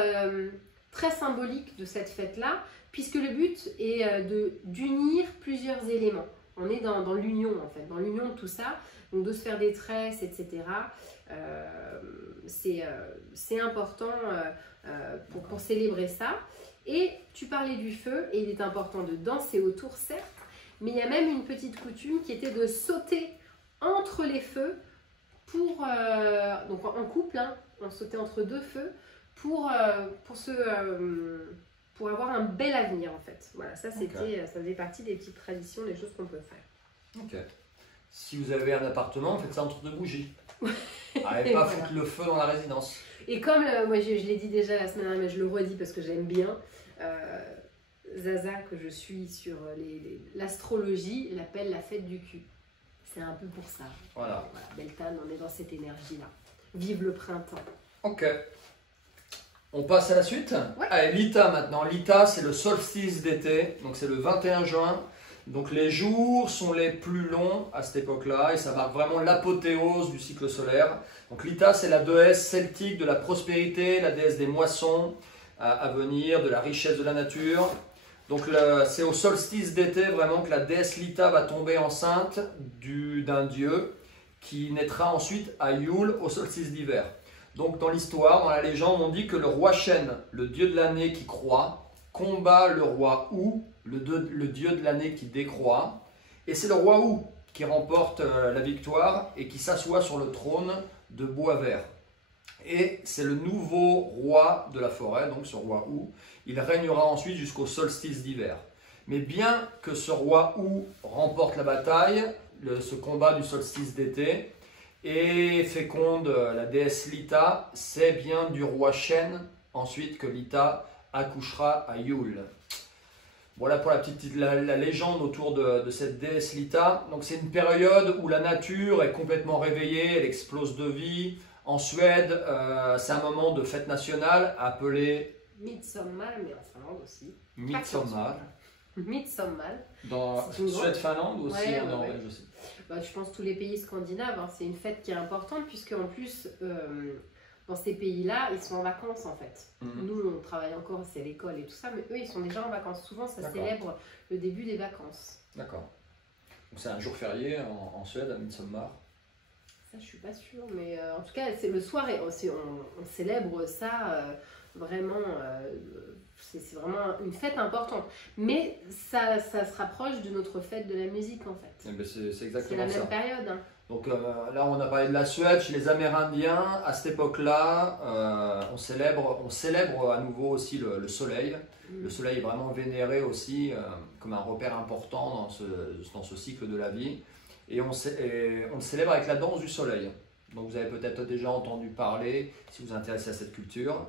très symbolique de cette fête-là, puisque le but est d'unir plusieurs éléments. On est dans l'union en fait, dans l'union de tout ça, donc de se faire des tresses, etc. C'est important pour célébrer ça. Et tu parlais du feu, et il est important de danser autour, certes, mais il y a même une petite coutume qui était de sauter entre les feux, donc en couple, hein, on sautait entre deux feux, pour avoir un bel avenir en fait. Voilà, ça faisait partie des petites traditions, des choses qu'on peut faire. Ok. Si vous avez un appartement, faites ça entre deux bougies. Allez pas foutre le feu dans la résidence. Et comme moi je l'ai dit déjà la semaine dernière, mais je le redis parce que j'aime bien, Zaza que je suis sur l'astrologie l'appelle la fête du cul. C'est un peu pour ça. Voilà. Beltane, on est dans cette énergie-là. Vive le printemps. Ok. On passe à la suite. Ouais. Allez, l'Ita maintenant. L'Ita, c'est le solstice d'été, donc c'est le 21 juin. Donc les jours sont les plus longs à cette époque-là et ça marque vraiment l'apothéose du cycle solaire. Donc l'Ita, c'est la déesse celtique de la prospérité, la déesse des moissons à venir, de la richesse de la nature. Donc c'est au solstice d'été vraiment que la déesse Lita va tomber enceinte d'un dieu qui naîtra ensuite à Yule au solstice d'hiver. Donc dans l'histoire, dans la légende, on dit que le roi Chêne, le dieu de l'année qui croît, combat le roi Wu, le dieu de l'année qui décroît. Et c'est le roi Wu qui remporte la victoire et qui s'assoit sur le trône de bois vert. Et c'est le nouveau roi de la forêt, donc ce roi Wu. Il régnera ensuite jusqu'au solstice d'hiver. Mais bien que ce roi Wu remporte la bataille, ce combat du solstice d'été, et féconde la déesse Lita, c'est bien du roi Chêne ensuite que Lita accouchera à Yule. Voilà pour la légende autour de cette déesse Lita. Donc c'est une période où la nature est complètement réveillée, elle explose de vie. En Suède, c'est un moment de fête nationale appelé Midsommar, mais en Finlande aussi. Midsommar. Midsommar. Dans Suède, Finlande aussi, ouais, en Norvège ouais. aussi. Bah, je pense tous les pays scandinaves, hein, c'est une fête qui est importante puisque en plus dans ces pays-là, ils sont en vacances en fait. Nous, on travaille encore, c'est l'école et tout ça, mais eux, ils sont déjà en vacances. Souvent, ça célèbre le début des vacances. D'accord. Donc c'est un jour férié en Suède, à Midsommar. Ça, je suis pas sûre, mais en tout cas, c'est le soir, on célèbre ça vraiment. C'est vraiment une fête importante. Mais ça se rapproche de notre fête de la musique en fait. C'est exactement ça. C'est la même période. Hein. Donc là, on a parlé de la Suède. Chez les Amérindiens, à cette époque-là, on célèbre à nouveau aussi le soleil. Le soleil est vraiment vénéré aussi comme un repère important dans ce cycle de la vie. Et on le célèbre avec la danse du soleil. Donc vous avez peut-être déjà entendu parler, si vous vous intéressez à cette culture.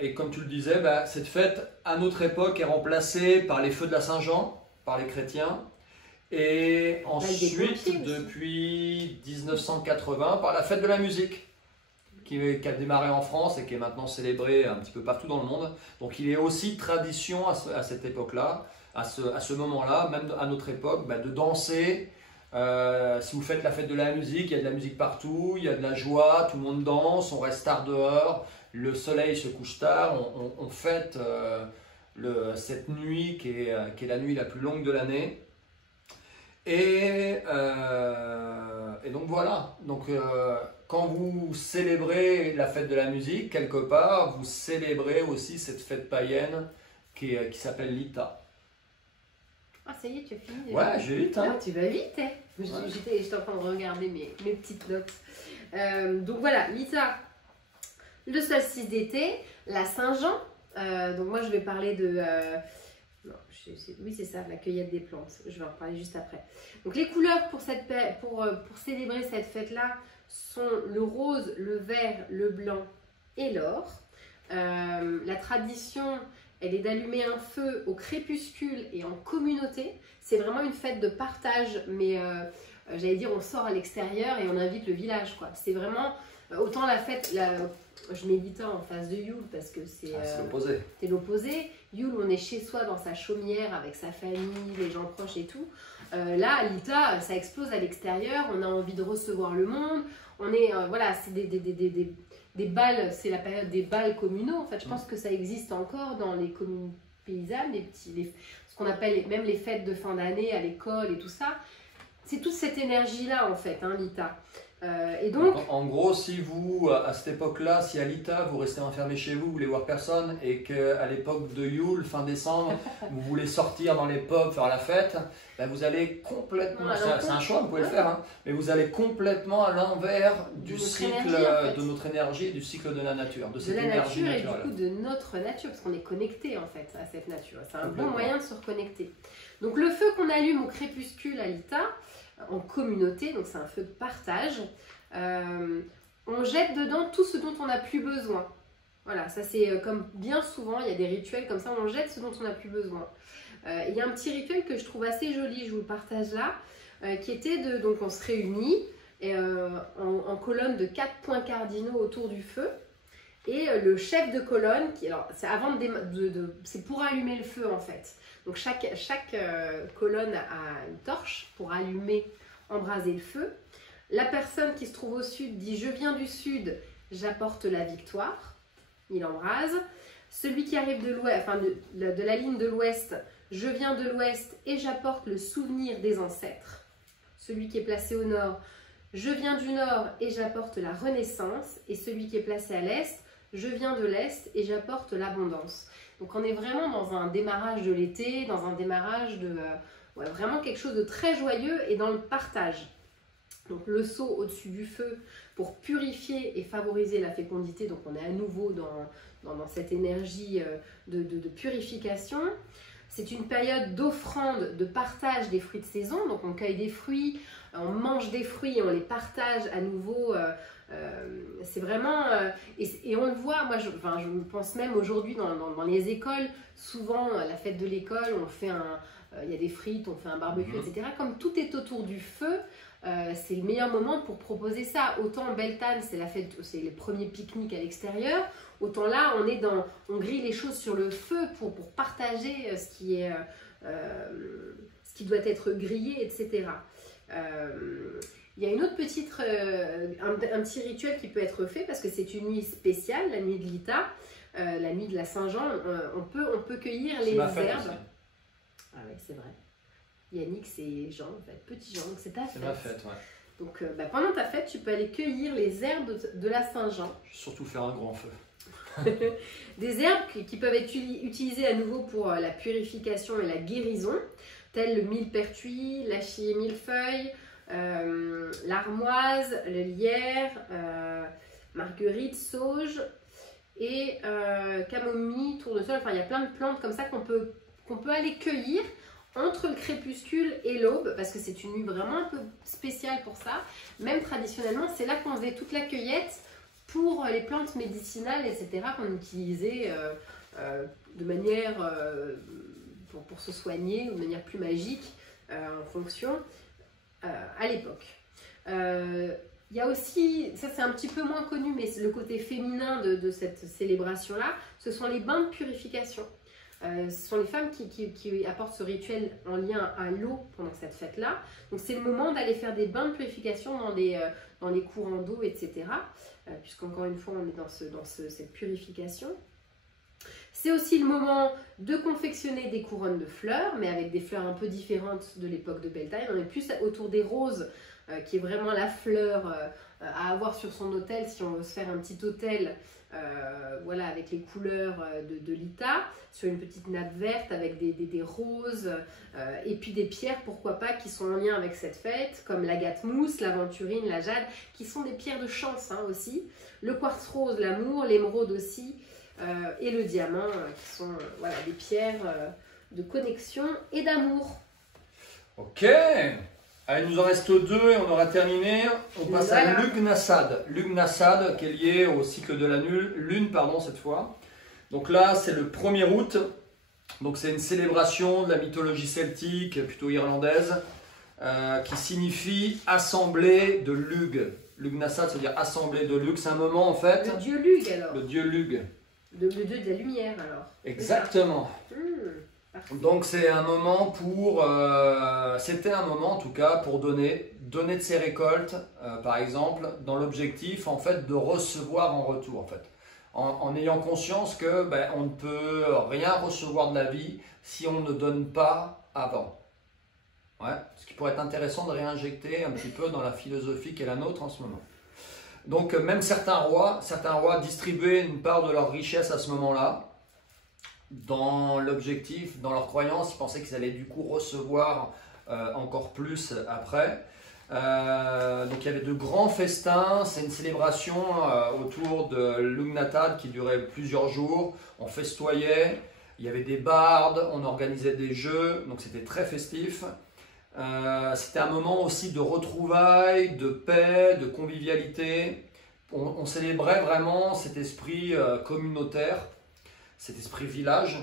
Et comme tu le disais, cette fête, à notre époque, est remplacée par les feux de la Saint-Jean, par les chrétiens. Et ensuite, depuis 1980, par la fête de la musique, qui a démarré en France et qui est maintenant célébrée un petit peu partout dans le monde. Donc il est aussi tradition à cette époque-là, à ce moment-là, même à notre époque, de danser. Si vous faites la fête de la musique, il y a de la musique partout, il y a de la joie, tout le monde danse, on reste tard dehors, le soleil se couche tard, on fête cette nuit qui est la nuit la plus longue de l'année. Et donc voilà, quand vous célébrez la fête de la musique, quelque part, vous célébrez aussi cette fête païenne qui s'appelle Lita. Ah, ça y est, tu as fini déjà. Ouais, je vais vite. Hein. Ah, tu vas vite. Hein. J'étais en train de regarder mes petites notes. Donc voilà, Lita, le solstice d'été, la Saint-Jean. Donc moi, je vais parler de... oui, c'est ça, la cueillette des plantes. Je vais en parler juste après. Donc les couleurs pour célébrer cette fête-là sont le rose, le vert, le blanc et l'or. La tradition... Elle est d'allumer un feu au crépuscule et en communauté. C'est vraiment une fête de partage, mais j'allais dire on sort à l'extérieur et on invite le village, quoi. C'est vraiment autant la fête. Je mets Lita en face de Yule parce que c'est l'opposé. C'est l'opposé. Yule, on est chez soi dans sa chaumière avec sa famille, les gens proches et tout. Là, Lita, ça explose à l'extérieur. On a envie de recevoir le monde. On est voilà, c'est des balles, c'est la période des balles communaux. En fait, je pense que ça existe encore dans les communes paysannes, ce qu'on appelle même les fêtes de fin d'année à l'école et tout ça. C'est toute cette énergie-là, en fait, hein, Lita. Et donc, en gros, si vous, à cette époque-là, si à Lita, vous restez enfermé chez vous, vous voulez voir personne, et qu'à l'époque de Yule, fin décembre, vous voulez sortir dans les pubs, faire la fête, vous allez complètement, c'est un choix, vous pouvez le faire, hein, mais vous allez complètement à l'envers du cycle de notre énergie, du cycle de la nature, de cette énergie naturelle. Et du coup de notre nature, parce qu'on est connecté en fait à cette nature. C'est un bon moyen de se reconnecter. Donc le feu qu'on allume au crépuscule à Lita, en communauté, donc c'est un feu de partage, on jette dedans tout ce dont on n'a plus besoin. Voilà, ça c'est comme bien souvent, il y a des rituels comme ça, on jette ce dont on n'a plus besoin. Il y a un petit rituel que je trouve assez joli, je vous le partage là, qui était donc on se réunit en colonne de 4 points cardinaux autour du feu. Et le chef de colonne, c'est pour allumer le feu en fait. Donc chaque colonne a une torche pour embraser le feu. La personne qui se trouve au sud dit « Je viens du sud, j'apporte la victoire ». Il embrase. Celui qui arrive de l'ouest, enfin de la ligne de l'ouest, « Je viens de l'ouest et j'apporte le souvenir des ancêtres ». Celui qui est placé au nord Je viens du nord et j'apporte la renaissance. Et celui qui est placé à l'est, je viens de l'est et j'apporte l'abondance. Donc on est vraiment dans un démarrage de l'été, dans un démarrage de vraiment quelque chose de très joyeux et dans le partage. Donc le seau au-dessus du feu pour purifier et favoriser la fécondité. Donc on est à nouveau dans cette énergie de purification. C'est une période d'offrande, de partage des fruits de saison. Donc on cueille des fruits, on mange des fruits et on les partage à nouveau. C'est vraiment... et on le voit, moi je pense même aujourd'hui dans les écoles, souvent la fête de l'école, on fait il y a des frites, on fait un barbecue, etc. Comme tout est autour du feu, c'est le meilleur moment pour proposer ça. Autant en Beltane, c'est la fête, c'est les premiers pique-niques à l'extérieur. Autant là, on grille les choses sur le feu pour partager ce qui doit être grillé, etc. Il y a une autre petite, un petit rituel qui peut être fait parce que c'est une nuit spéciale, la nuit de l'Ita, la nuit de la Saint-Jean. On peut cueillir les herbes. Ah ouais, c'est vrai. Yannick, c'est Jean, en fait, petit Jean, donc c'est ta fête. C'est ma fête, ouais. Donc pendant ta fête, tu peux aller cueillir les herbes de la Saint-Jean. Je vais surtout faire un grand feu. Des herbes qui peuvent être utilisées à nouveau pour la purification et la guérison, telles le millepertuis, l'achillée millefeuille, l'armoise, le lierre, marguerite, sauge et camomille, tournesol. Enfin, il y a plein de plantes comme ça qu'on peut aller cueillir entre le crépuscule et l'aube, parce que c'est une nuit vraiment un peu spéciale pour ça. Même traditionnellement, c'est là qu'on faisait toute la cueillette pour les plantes médicinales, etc., qu'on utilisait de manière pour se soigner ou de manière plus magique en fonction à l'époque. Il y a aussi, ça c'est un petit peu moins connu, mais le côté féminin de cette célébration-là, ce sont les bains de purification. Ce sont les femmes qui apportent ce rituel en lien à l'eau pendant cette fête-là. Donc c'est le moment d'aller faire des bains de purification dans les courants d'eau, etc. Puisqu'encore une fois, on est dans cette purification. C'est aussi le moment de confectionner des couronnes de fleurs, mais avec des fleurs un peu différentes de l'époque de Beltane. On est plus autour des roses, qui est vraiment la fleur à avoir sur son autel si on veut se faire un petit autel. Voilà, avec les couleurs de l'Ita, sur une petite nappe verte avec des roses et puis des pierres, pourquoi pas, qui sont en lien avec cette fête, comme l'agate mousse, l'aventurine, la jade, qui sont des pierres de chance aussi, le quartz rose, l'amour, l'émeraude aussi, et le diamant, qui sont voilà, des pierres de connexion et d'amour. Ok. Allez, il nous en reste deux et on aura terminé. On passe à Lughnasadh. Lughnasadh qui est lié au cycle de la lune, cette fois. Donc là, c'est le 1er août. Donc c'est une célébration de la mythologie celtique, plutôt irlandaise, qui signifie assemblée de Lugh. Lughnasadh, ça veut dire assemblée de Lugh. C'est un moment en fait. Le dieu Lugh alors. Le dieu Lugh. Le dieu de la lumière alors. Exactement. Donc c'est un moment pour, c'était un moment en tout cas pour donner de ses récoltes, par exemple, dans l'objectif en fait de recevoir en retour en fait, en ayant conscience que on ne peut rien recevoir de la vie si on ne donne pas avant. Ouais, ce qui pourrait être intéressant de réinjecter un petit peu dans la philosophie qui est la nôtre en ce moment. Donc même certains rois distribuaient une part de leur richesse à ce moment-là. Dans l'objectif, dans leur croyance, ils pensaient qu'ils allaient du coup recevoir encore plus après. Donc il y avait de grands festins, c'est une célébration autour de Lughnasadh qui durait plusieurs jours. On festoyait, il y avait des bardes, on organisait des jeux, donc c'était très festif. C'était un moment aussi de retrouvailles, de paix, de convivialité. On célébrait vraiment cet esprit communautaire, cet esprit village.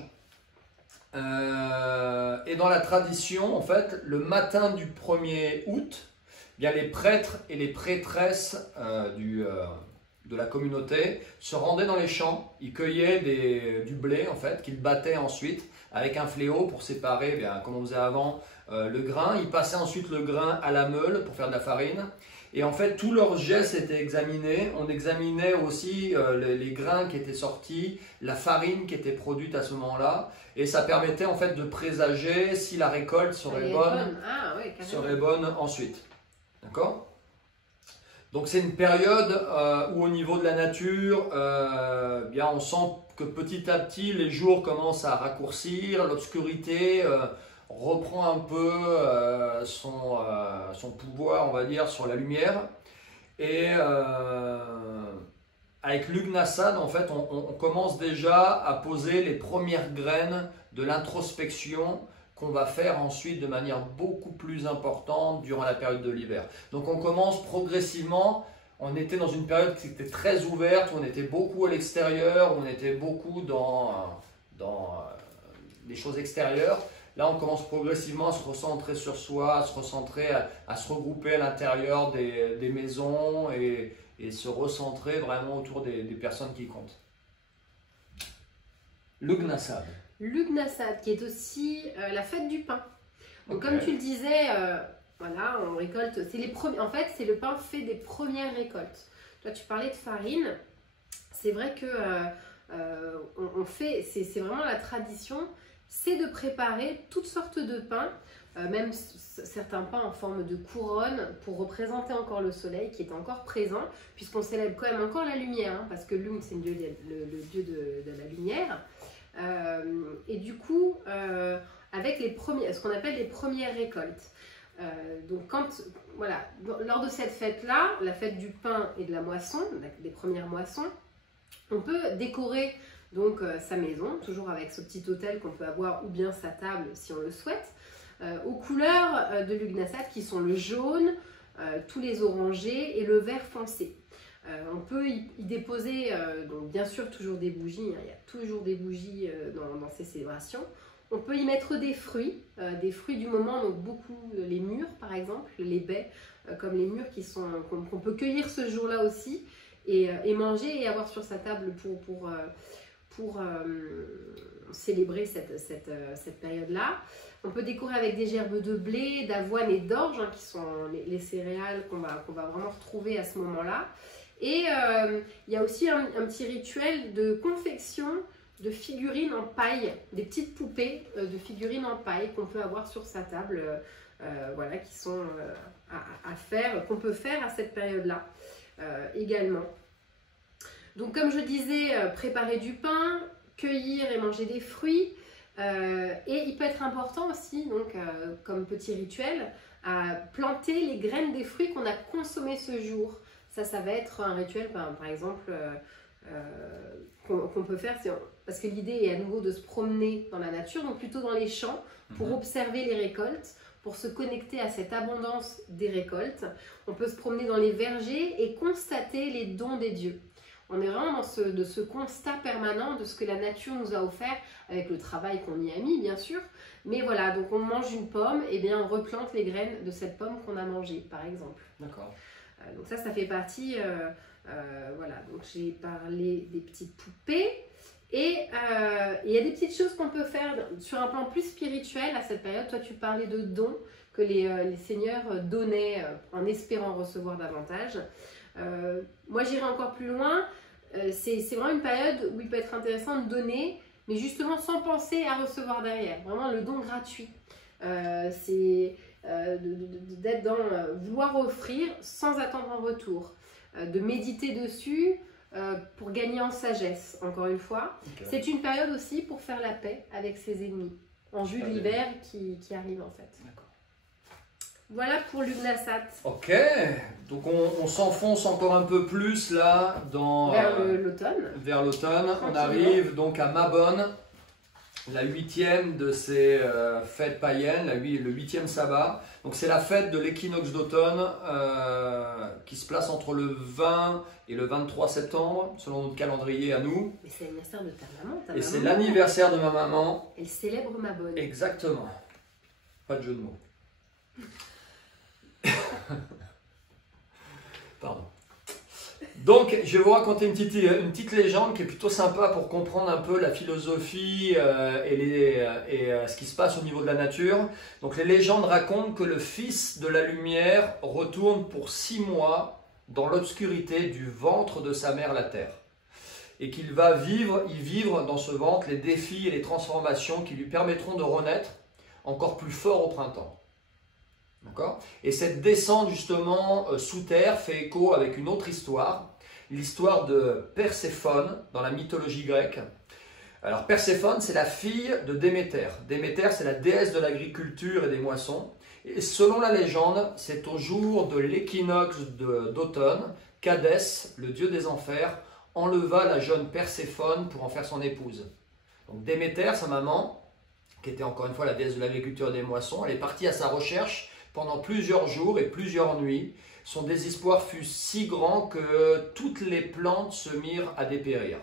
Et dans la tradition, en fait, le matin du 1er août, bien, les prêtres et les prêtresses de la communauté se rendaient dans les champs. Ils cueillaient du blé, en fait, qu'ils battaient ensuite avec un fléau pour séparer, bien, comme on faisait avant, le grain. Ils passaient ensuite le grain à la meule pour faire de la farine. Et en fait, tous leurs gestes étaient examinés. On examinait aussi les grains qui étaient sortis, la farine qui était produite à ce moment-là. Et ça permettait en fait de présager si la récolte serait bonne ensuite. D'accord ? Donc c'est une période où au niveau de la nature, bien on sent que petit à petit les jours commencent à raccourcir, l'obscurité reprend un peu son pouvoir, on va dire, sur la lumière. Et avec Lughnasadh, en fait, on commence déjà à poser les premières graines de l'introspection qu'on va faire ensuite de manière beaucoup plus importante durant la période de l'hiver. Donc on commence progressivement, on était dans une période qui était très ouverte, où on était beaucoup à l'extérieur, où on était beaucoup dans les choses extérieures. Là on commence progressivement à se recentrer sur soi, à se recentrer, à se regrouper à l'intérieur des maisons et se recentrer vraiment autour des personnes qui comptent. Lughnasadh. Lughnasadh, qui est aussi la fête du pain. Donc, comme tu le disais, voilà, on récolte. En fait, c'est le pain fait des premières récoltes. Toi, tu parlais de farine. C'est vrai que on fait, c'est vraiment la tradition, c'est de préparer toutes sortes de pains, même certains pains en forme de couronne pour représenter encore le soleil qui est encore présent, puisqu'on célèbre quand même encore la lumière, hein, parce que Lugh, c'est le dieu de la lumière. Et du coup, avec ce qu'on appelle les premières récoltes. Donc voilà, lors de cette fête-là, la fête du pain et de la moisson, des premières moissons, on peut décorer donc sa maison, toujours avec ce petit autel qu'on peut avoir, ou bien sa table si on le souhaite, aux couleurs de Lughnasadh qui sont le jaune, tous les orangés et le vert foncé. On peut y déposer, donc bien sûr, toujours des bougies, hein, il y a toujours des bougies dans ces célébrations. On peut y mettre des fruits du moment, donc beaucoup les mûres par exemple, les baies, comme les mûres qu'on peut cueillir ce jour-là aussi et manger et avoir sur sa table pour célébrer cette période-là. On peut décorer avec des gerbes de blé, d'avoine et d'orge, hein, qui sont les céréales qu'on va vraiment retrouver à ce moment-là. Et il y a aussi un petit rituel de confection de figurines en paille, des petites poupées de figurines en paille qu'on peut avoir sur sa table, voilà, qui sont à faire, qu'on peut faire à cette période-là également. Donc comme je disais, préparer du pain, cueillir et manger des fruits, et il peut être important aussi, donc, comme petit rituel, à planter les graines des fruits qu'on a consommés ce jour. Ça va être un rituel, par exemple, qu'on peut faire, parce que l'idée est à nouveau de se promener dans la nature, donc plutôt dans les champs, pour observer les récoltes, pour se connecter à cette abondance des récoltes. On peut se promener dans les vergers et constater les dons des dieux. On est vraiment dans ce constat permanent de ce que la nature nous a offert, avec le travail qu'on y a mis, bien sûr. Mais voilà, donc on mange une pomme, et bien on replante les graines de cette pomme qu'on a mangée, par exemple. D'accord. Donc ça fait partie, voilà, donc j'ai parlé des petites poupées. Et il y a des petites choses qu'on peut faire sur un plan plus spirituel à cette période. Toi, tu parlais de dons que les seigneurs donnaient en espérant recevoir davantage. Moi, j'irai encore plus loin. C'est vraiment une période où il peut être intéressant de donner, mais justement sans penser à recevoir derrière. Vraiment le don gratuit. C'est d'être dans vouloir offrir sans attendre un retour. De méditer dessus pour gagner en sagesse, encore une fois. Okay. C'est une période aussi pour faire la paix avec ses ennemis, en vue de l'hiver qui arrive en fait. Voilà pour Lughnasadh. Ok, donc on s'enfonce encore un peu plus là vers l'automne. Vers l'automne, on arrive donc à Mabon, la 8e de ces fêtes païennes, le 8e sabbat. Donc c'est la fête de l'équinoxe d'automne qui se place entre le 20 et le 23 septembre, selon notre calendrier à nous. Et c'est l'anniversaire de ta maman. Et c'est l'anniversaire de ma maman. Elle célèbre Mabon. Exactement. Pas de jeu de mots. Pardon. Donc, je vais vous raconter une petite légende qui est plutôt sympa pour comprendre un peu la philosophie et ce qui se passe au niveau de la nature. Donc, les légendes racontent que le Fils de la lumière retourne pour 6 mois dans l'obscurité du ventre de sa mère, la Terre. Et qu'il va vivre dans ce ventre les défis et les transformations qui lui permettront de renaître encore plus fort au printemps. D'accord? Et cette descente justement sous terre fait écho avec une autre histoire, l'histoire de Perséphone dans la mythologie grecque. Alors Perséphone, c'est la fille de Déméter. Déméter, c'est la déesse de l'agriculture et des moissons. Et selon la légende, c'est au jour de l'équinoxe d'automne qu'Hadès, le dieu des enfers, enleva la jeune Perséphone pour en faire son épouse. Donc Déméter, sa maman, qui était encore une fois la déesse de l'agriculture et des moissons, elle est partie à sa recherche pendant plusieurs jours et plusieurs nuits. Son désespoir fut si grand que toutes les plantes se mirent à dépérir.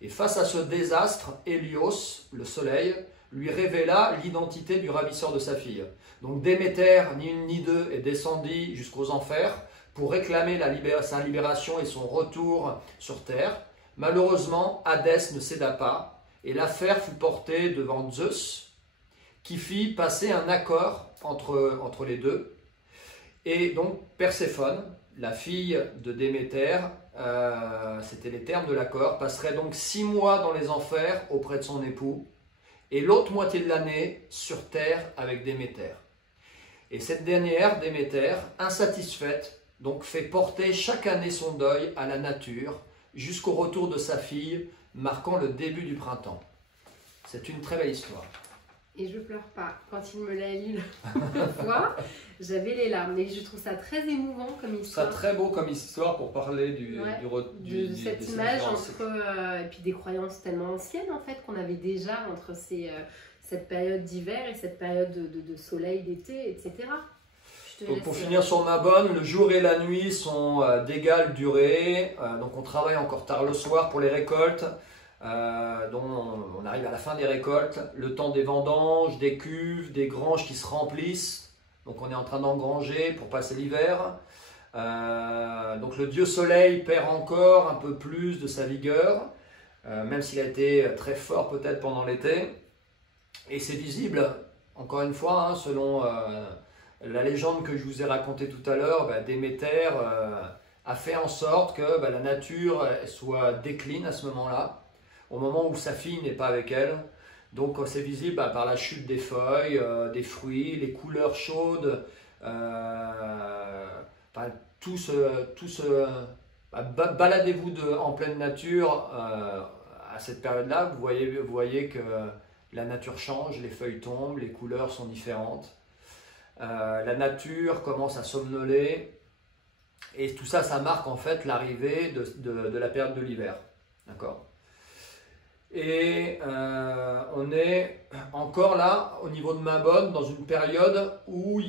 Et face à ce désastre, Hélios, le soleil, lui révéla l'identité du ravisseur de sa fille. Donc Déméter, ni une ni deux, est descendue jusqu'aux enfers pour réclamer sa libération et son retour sur terre. Malheureusement, Hadès ne céda pas et l'affaire fut portée devant Zeus, qui fit passer un accord entre les deux. Et donc Perséphone, la fille de Déméter, c'était les termes de l'accord, passerait donc 6 mois dans les enfers auprès de son époux et l'autre moitié de l'année sur terre avec Déméter. Et cette dernière, Déméter, insatisfaite, donc fait porter chaque année son deuil à la nature jusqu'au retour de sa fille, marquant le début du printemps. C'est une très belle histoire. Et je pleure pas. Quand il me l'a lu la fois, j'avais les larmes. Et je trouve ça très émouvant comme histoire. C'est très beau comme histoire pour parler de cette image entre et puis des croyances tellement anciennes en fait qu'on avait déjà entre cette période d'hiver et cette période de soleil d'été, etc. Donc pour finir sur Mabon, le jour et la nuit sont d'égale durée. Donc on travaille encore tard le soir pour les récoltes. Donc on arrive à la fin des récoltes, le temps des vendanges, des cuves, des granges qui se remplissent. Donc on est en train d'engranger pour passer l'hiver. Donc le dieu soleil perd encore un peu plus de sa vigueur, même s'il a été très fort peut-être pendant l'été. Et c'est visible, encore une fois, selon la légende que je vous ai racontée tout à l'heure, Déméter a fait en sorte que la nature soit décline à ce moment-là, au moment où sa fille n'est pas avec elle. Donc c'est visible par la chute des feuilles, des fruits, les couleurs chaudes, baladez-vous en pleine nature à cette période-là, vous voyez que la nature change, les feuilles tombent, les couleurs sont différentes. La nature commence à somnoler et tout ça, ça marque en fait l'arrivée de la période de l'hiver. D'accord ? Et on est encore là, au niveau de Mabon, dans une période où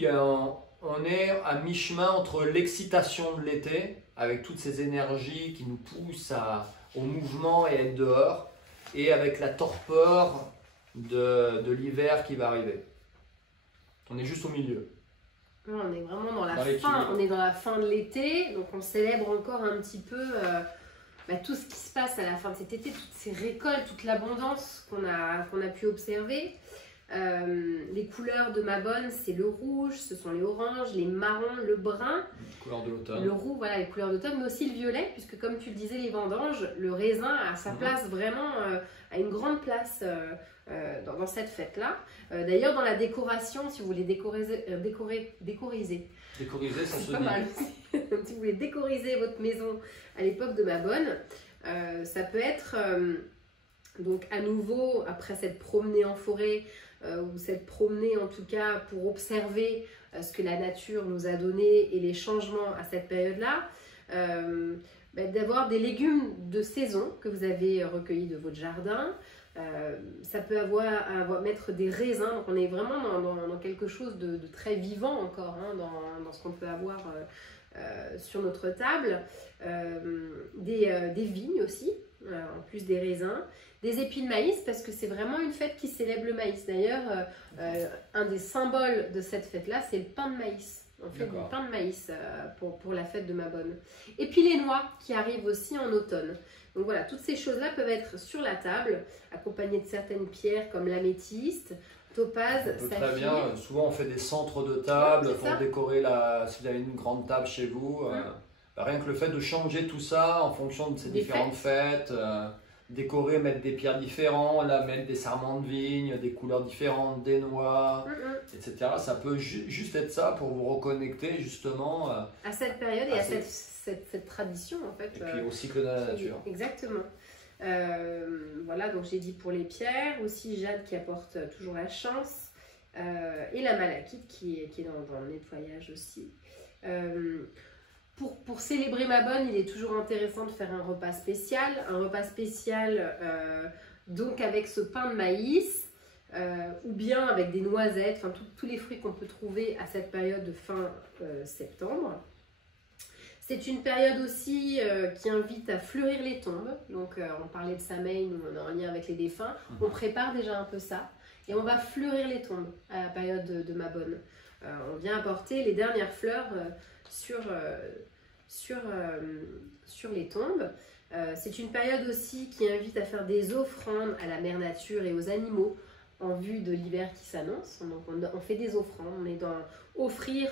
on est à mi-chemin entre l'excitation de l'été, avec toutes ces énergies qui nous poussent au mouvement et à être dehors, et avec la torpeur de l'hiver qui va arriver. On est juste au milieu. On est vraiment dans la fin, on est dans la fin de l'été, donc on célèbre encore un petit peu tout ce qui se passe à la fin de cet été, toutes ces récoltes, toute l'abondance qu'on a pu observer. Les couleurs de Mabon, c'est le rouge, ce sont les oranges, les marrons, le brun, les couleurs de l'automne. Le roux, voilà, les couleurs d'automne, mais aussi le violet, puisque comme tu le disais, les vendanges, le raisin a sa place vraiment, a une grande place dans cette fête-là. D'ailleurs, dans la décoration, si vous voulez décoriser, ça se pas dit. mal. Si vous voulez décoriser votre maison à l'époque de Mabon, ça peut être donc à nouveau après cette promenée en forêt ou cette promenée en tout cas pour observer ce que la nature nous a donné et les changements à cette période-là, d'avoir des légumes de saison que vous avez recueillis de votre jardin. Ça peut mettre des raisins, donc on est vraiment dans quelque chose de très vivant encore, dans ce qu'on peut avoir sur notre table. Des vignes aussi, en plus des raisins, des épis de maïs, parce que c'est vraiment une fête qui célèbre le maïs. D'ailleurs, un des symboles de cette fête-là, c'est le pain de maïs. On fait du pain de maïs pour la fête de Mabon. Et puis les noix qui arrivent aussi en automne. Donc voilà, toutes ces choses-là peuvent être sur la table, accompagnées de certaines pierres comme l'améthyste, topaze, saphir. Très bien, souvent on fait des centres de table pour décorer si vous avez une grande table chez vous. Rien que le fait de changer tout ça en fonction de ces différentes fêtes, décorer, mettre des pierres différentes, là, mettre des sarments de vigne, des couleurs différentes, des noix, etc. Ça peut juste être ça pour vous reconnecter justement à cette période et à cette tradition en fait. Et puis au cycle de la nature. Exactement. Voilà, donc j'ai dit pour les pierres, aussi jade qui apporte toujours la chance, et la malachite qui est dans le nettoyage aussi. Pour célébrer ma bonne, il est toujours intéressant de faire un repas spécial. Donc avec ce pain de maïs, ou bien avec des noisettes, enfin tous les fruits qu'on peut trouver à cette période de fin septembre. C'est une période aussi qui invite à fleurir les tombes. Donc on parlait de Samhain, où on est en lien avec les défunts. On prépare déjà un peu ça. Et on va fleurir les tombes à la période de ma bonne. On vient apporter les dernières fleurs sur les tombes. C'est une période aussi qui invite à faire des offrandes à la mère nature et aux animaux en vue de l'hiver qui s'annonce. Donc on fait des offrandes, on est dans offrir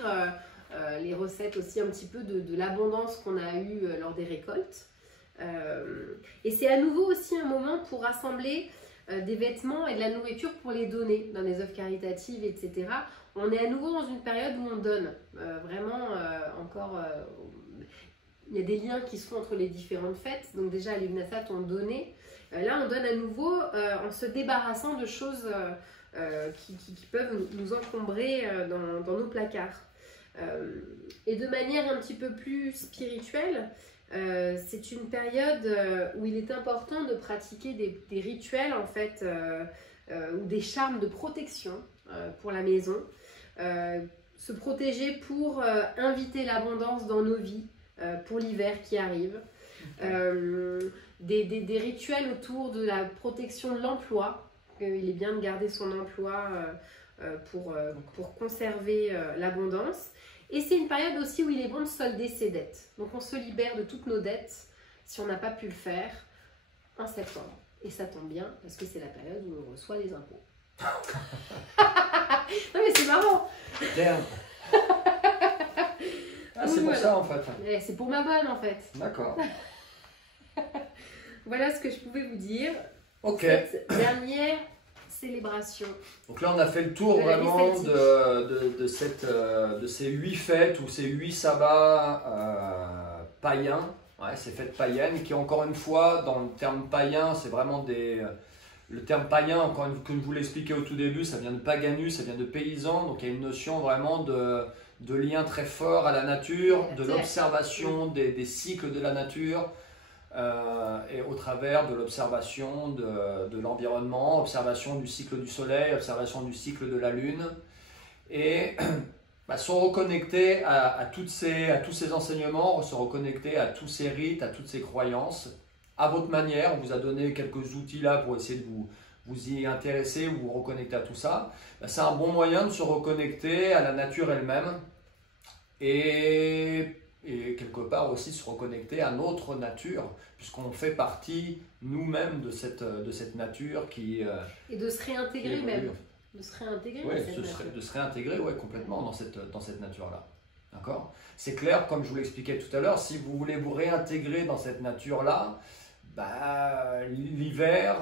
les recettes aussi un petit peu de l'abondance qu'on a eue lors des récoltes. Et c'est à nouveau aussi un moment pour rassembler des vêtements et de la nourriture pour les donner dans des œuvres caritatives, etc. On est à nouveau dans une période où on donne. Encore, il y a des liens qui se font entre les différentes fêtes. Donc déjà, à l'Ugnasat, on donnait. Là, on donne à nouveau en se débarrassant de choses qui peuvent nous encombrer dans nos placards. Et de manière un petit peu plus spirituelle, c'est une période où il est important de pratiquer des rituels en fait, ou des charmes de protection pour la maison. Se protéger pour inviter l'abondance dans nos vies, pour l'hiver qui arrive. Des rituels autour de la protection de l'emploi. Il est bien de garder son emploi pour conserver l'abondance. Et c'est une période aussi où il est bon de solder ses dettes. Donc on se libère de toutes nos dettes si on n'a pas pu le faire en septembre. Et ça tombe bien parce que c'est la période où on reçoit les impôts. Non mais c'est marrant. C'est pour ça en fait. C'est pour ma bonne en fait. D'accord. Voilà ce que je pouvais vous dire. Ok. Cette dernière célébration. Donc là on a fait le tour vraiment de ces 8 fêtes ou ces 8 sabbats païens. Ouais, ces fêtes païennes qui encore une fois dans le terme païen c'est vraiment le terme païen, encore une fois, comme je vous l'expliquais au tout début, ça vient de paganus, ça vient de paysan, donc il y a une notion vraiment de lien très fort à la nature, de l'observation des cycles de la nature, et au travers de l'observation de l'environnement, observation du cycle du soleil, observation du cycle de la lune, et se reconnecter à tous ces enseignements, se reconnecter à tous ces rites, à toutes ces croyances, à votre manière. On vous a donné quelques outils là pour essayer de vous y intéresser, vous reconnecter à tout ça. C'est un bon moyen de se reconnecter à la nature elle-même et quelque part aussi se reconnecter à notre nature, puisqu'on fait partie nous-mêmes de cette nature qui... et de se réintégrer même. De se réintégrer, de se réintégrer complètement dans cette nature-là. D'accord ? C'est clair, comme je vous l'expliquais tout à l'heure, si vous voulez vous réintégrer dans cette nature-là, l'hiver,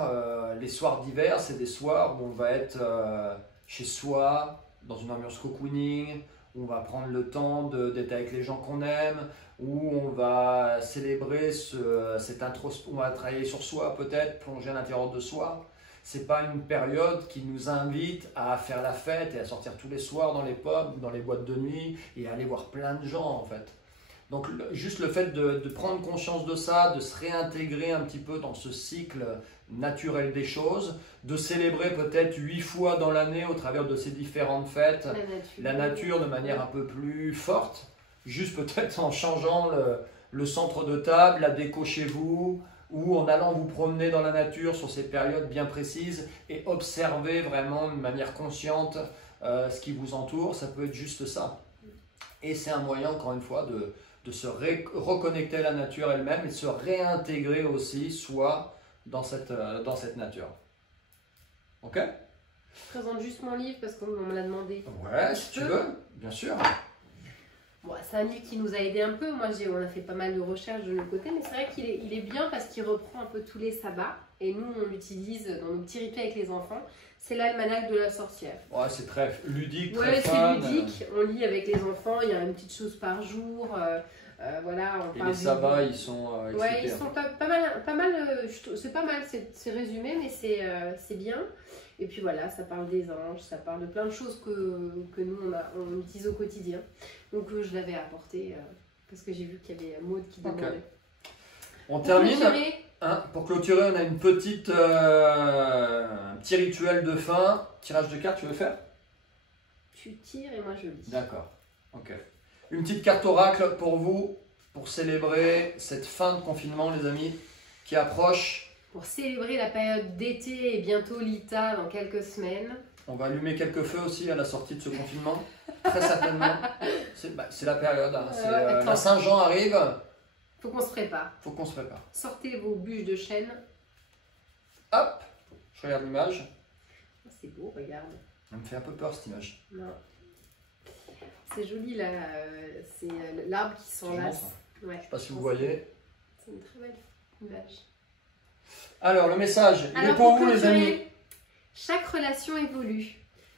les soirs d'hiver, c'est des soirs où on va être chez soi, dans une ambiance cocooning, où on va prendre le temps d'être avec les gens qu'on aime, où on va célébrer cette introspection, on va travailler sur soi peut-être, plonger à l'intérieur de soi. C'est pas une période qui nous invite à faire la fête et à sortir tous les soirs dans les pubs, dans les boîtes de nuit et à aller voir plein de gens en fait. Donc juste le fait de prendre conscience de ça, de se réintégrer un petit peu dans ce cycle naturel des choses, de célébrer peut-être 8 fois dans l'année au travers de ces différentes fêtes, la nature de manière un peu plus forte, juste peut-être en changeant le centre de table, la déco chez vous, ou en allant vous promener dans la nature sur ces périodes bien précises et observer vraiment de manière consciente ce qui vous entoure, ça peut être juste ça. Et c'est un moyen, encore une fois, de se reconnecter à la nature elle-même et de se réintégrer aussi soi dans cette nature. Ok ? Je présente juste mon livre parce qu'on me l'a demandé. Ouais, si tu veux, bien sûr. Bon, c'est un livre qui nous a aidé un peu. Moi, on a fait pas mal de recherches de notre côté, mais c'est vrai qu'il est bien parce qu'il reprend un peu tous les sabbats. Et nous, on l'utilise dans nos petits rituels avec les enfants. C'est l'almanach de la sorcière. Ouais, c'est très ludique, Ouais, très fun. c'est ludique. On lit avec les enfants, il y a une petite chose par jour. Voilà, on Et parle les sabbats, ils sont ouais, expliqués. ils sont pas mal c'est pas mal, c'est résumé, mais c'est bien. Et puis voilà, ça parle des anges, ça parle de plein de choses que nous, on utilise au quotidien. Donc je l'avais apporté parce que j'ai vu qu'il y avait Maud qui demandait. Okay. On termine. Pour clôturer, on a une petite, un petit rituel de fin. Tirage de cartes, tu veux faire? Tu tires et moi je lis. D'accord. Ok. Une petite carte oracle pour vous, pour célébrer cette fin de confinement, les amis, qui approche. Pour célébrer la période d'été et bientôt l'ITA dans quelques semaines. On va allumer quelques feux aussi à la sortie de ce confinement, très certainement. C'est la période. Hein. La Saint-Jean arrive. Faut qu'on se prépare. Faut qu'on se prépare. Sortez vos bûches de chêne. Hop, je regarde l'image. C'est beau, regarde. Elle me fait un peu peur cette image. Non. C'est joli là, c'est l'arbre qui s'enlace. Ouais. Je ne sais pas si vous voyez. C'est une très belle image. Alors, le message, il est pour vous les amis. Chaque relation évolue,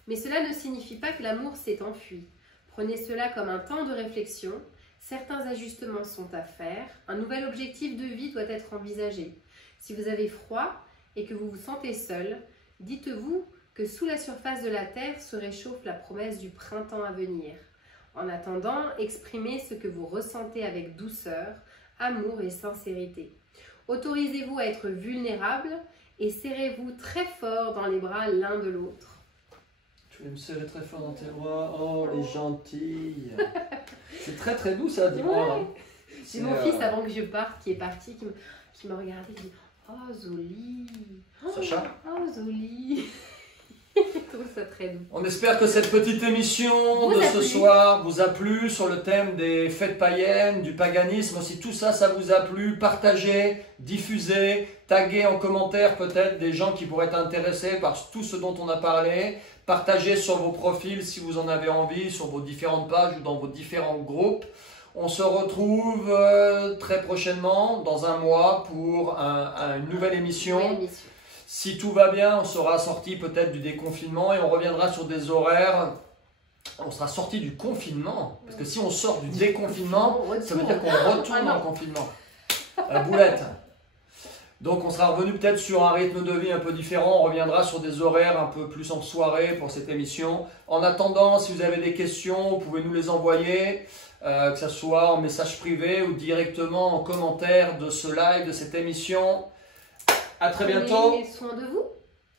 mais cela ne signifie pas que l'amour s'est enfui. Prenez cela comme un temps de réflexion. Certains ajustements sont à faire. Un nouvel objectif de vie doit être envisagé. Si vous avez froid et que vous vous sentez seul, dites-vous que sous la surface de la terre se réchauffe la promesse du printemps à venir. En attendant, exprimez ce que vous ressentez avec douceur, amour et sincérité. Autorisez-vous à être vulnérable et serrez-vous très fort dans les bras l'un de l'autre. Tu veux me serrer très fort dans tes bras? Oh, les gentilles. C'est très très doux ça, dis-moi. Ouais. C'est mon fils, avant que je parte, qui est parti, qui m'a regardé, qui dit « Oh, Zoli !» Sacha? Oh, Zoli. Je trouve ça très doux. On espère que cette petite émission de ce soir vous a plu sur le thème des fêtes païennes, du paganisme. Si tout ça, ça vous a plu, partagez, diffusez, taguez en commentaire peut-être des gens qui pourraient être intéressés par tout ce dont on a parlé. Partagez sur vos profils si vous en avez envie, sur vos différentes pages ou dans vos différents groupes. On se retrouve très prochainement, dans un mois, pour une nouvelle émission. Si tout va bien, on sera sorti peut-être du déconfinement et on reviendra sur des horaires. On sera sorti du confinement. Parce que si on sort du déconfinement, ça veut dire qu'on retourne dans le confinement. Boulette. Donc on sera revenu peut-être sur un rythme de vie un peu différent. On reviendra sur des horaires un peu plus en soirée pour cette émission. En attendant, si vous avez des questions, vous pouvez nous les envoyer. Que ce soit en message privé ou directement en commentaire de ce live, de cette émission. À très bientôt. Prenez soin de vous.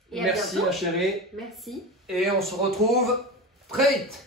Et merci ma chérie. Merci. Et on se retrouve très vite.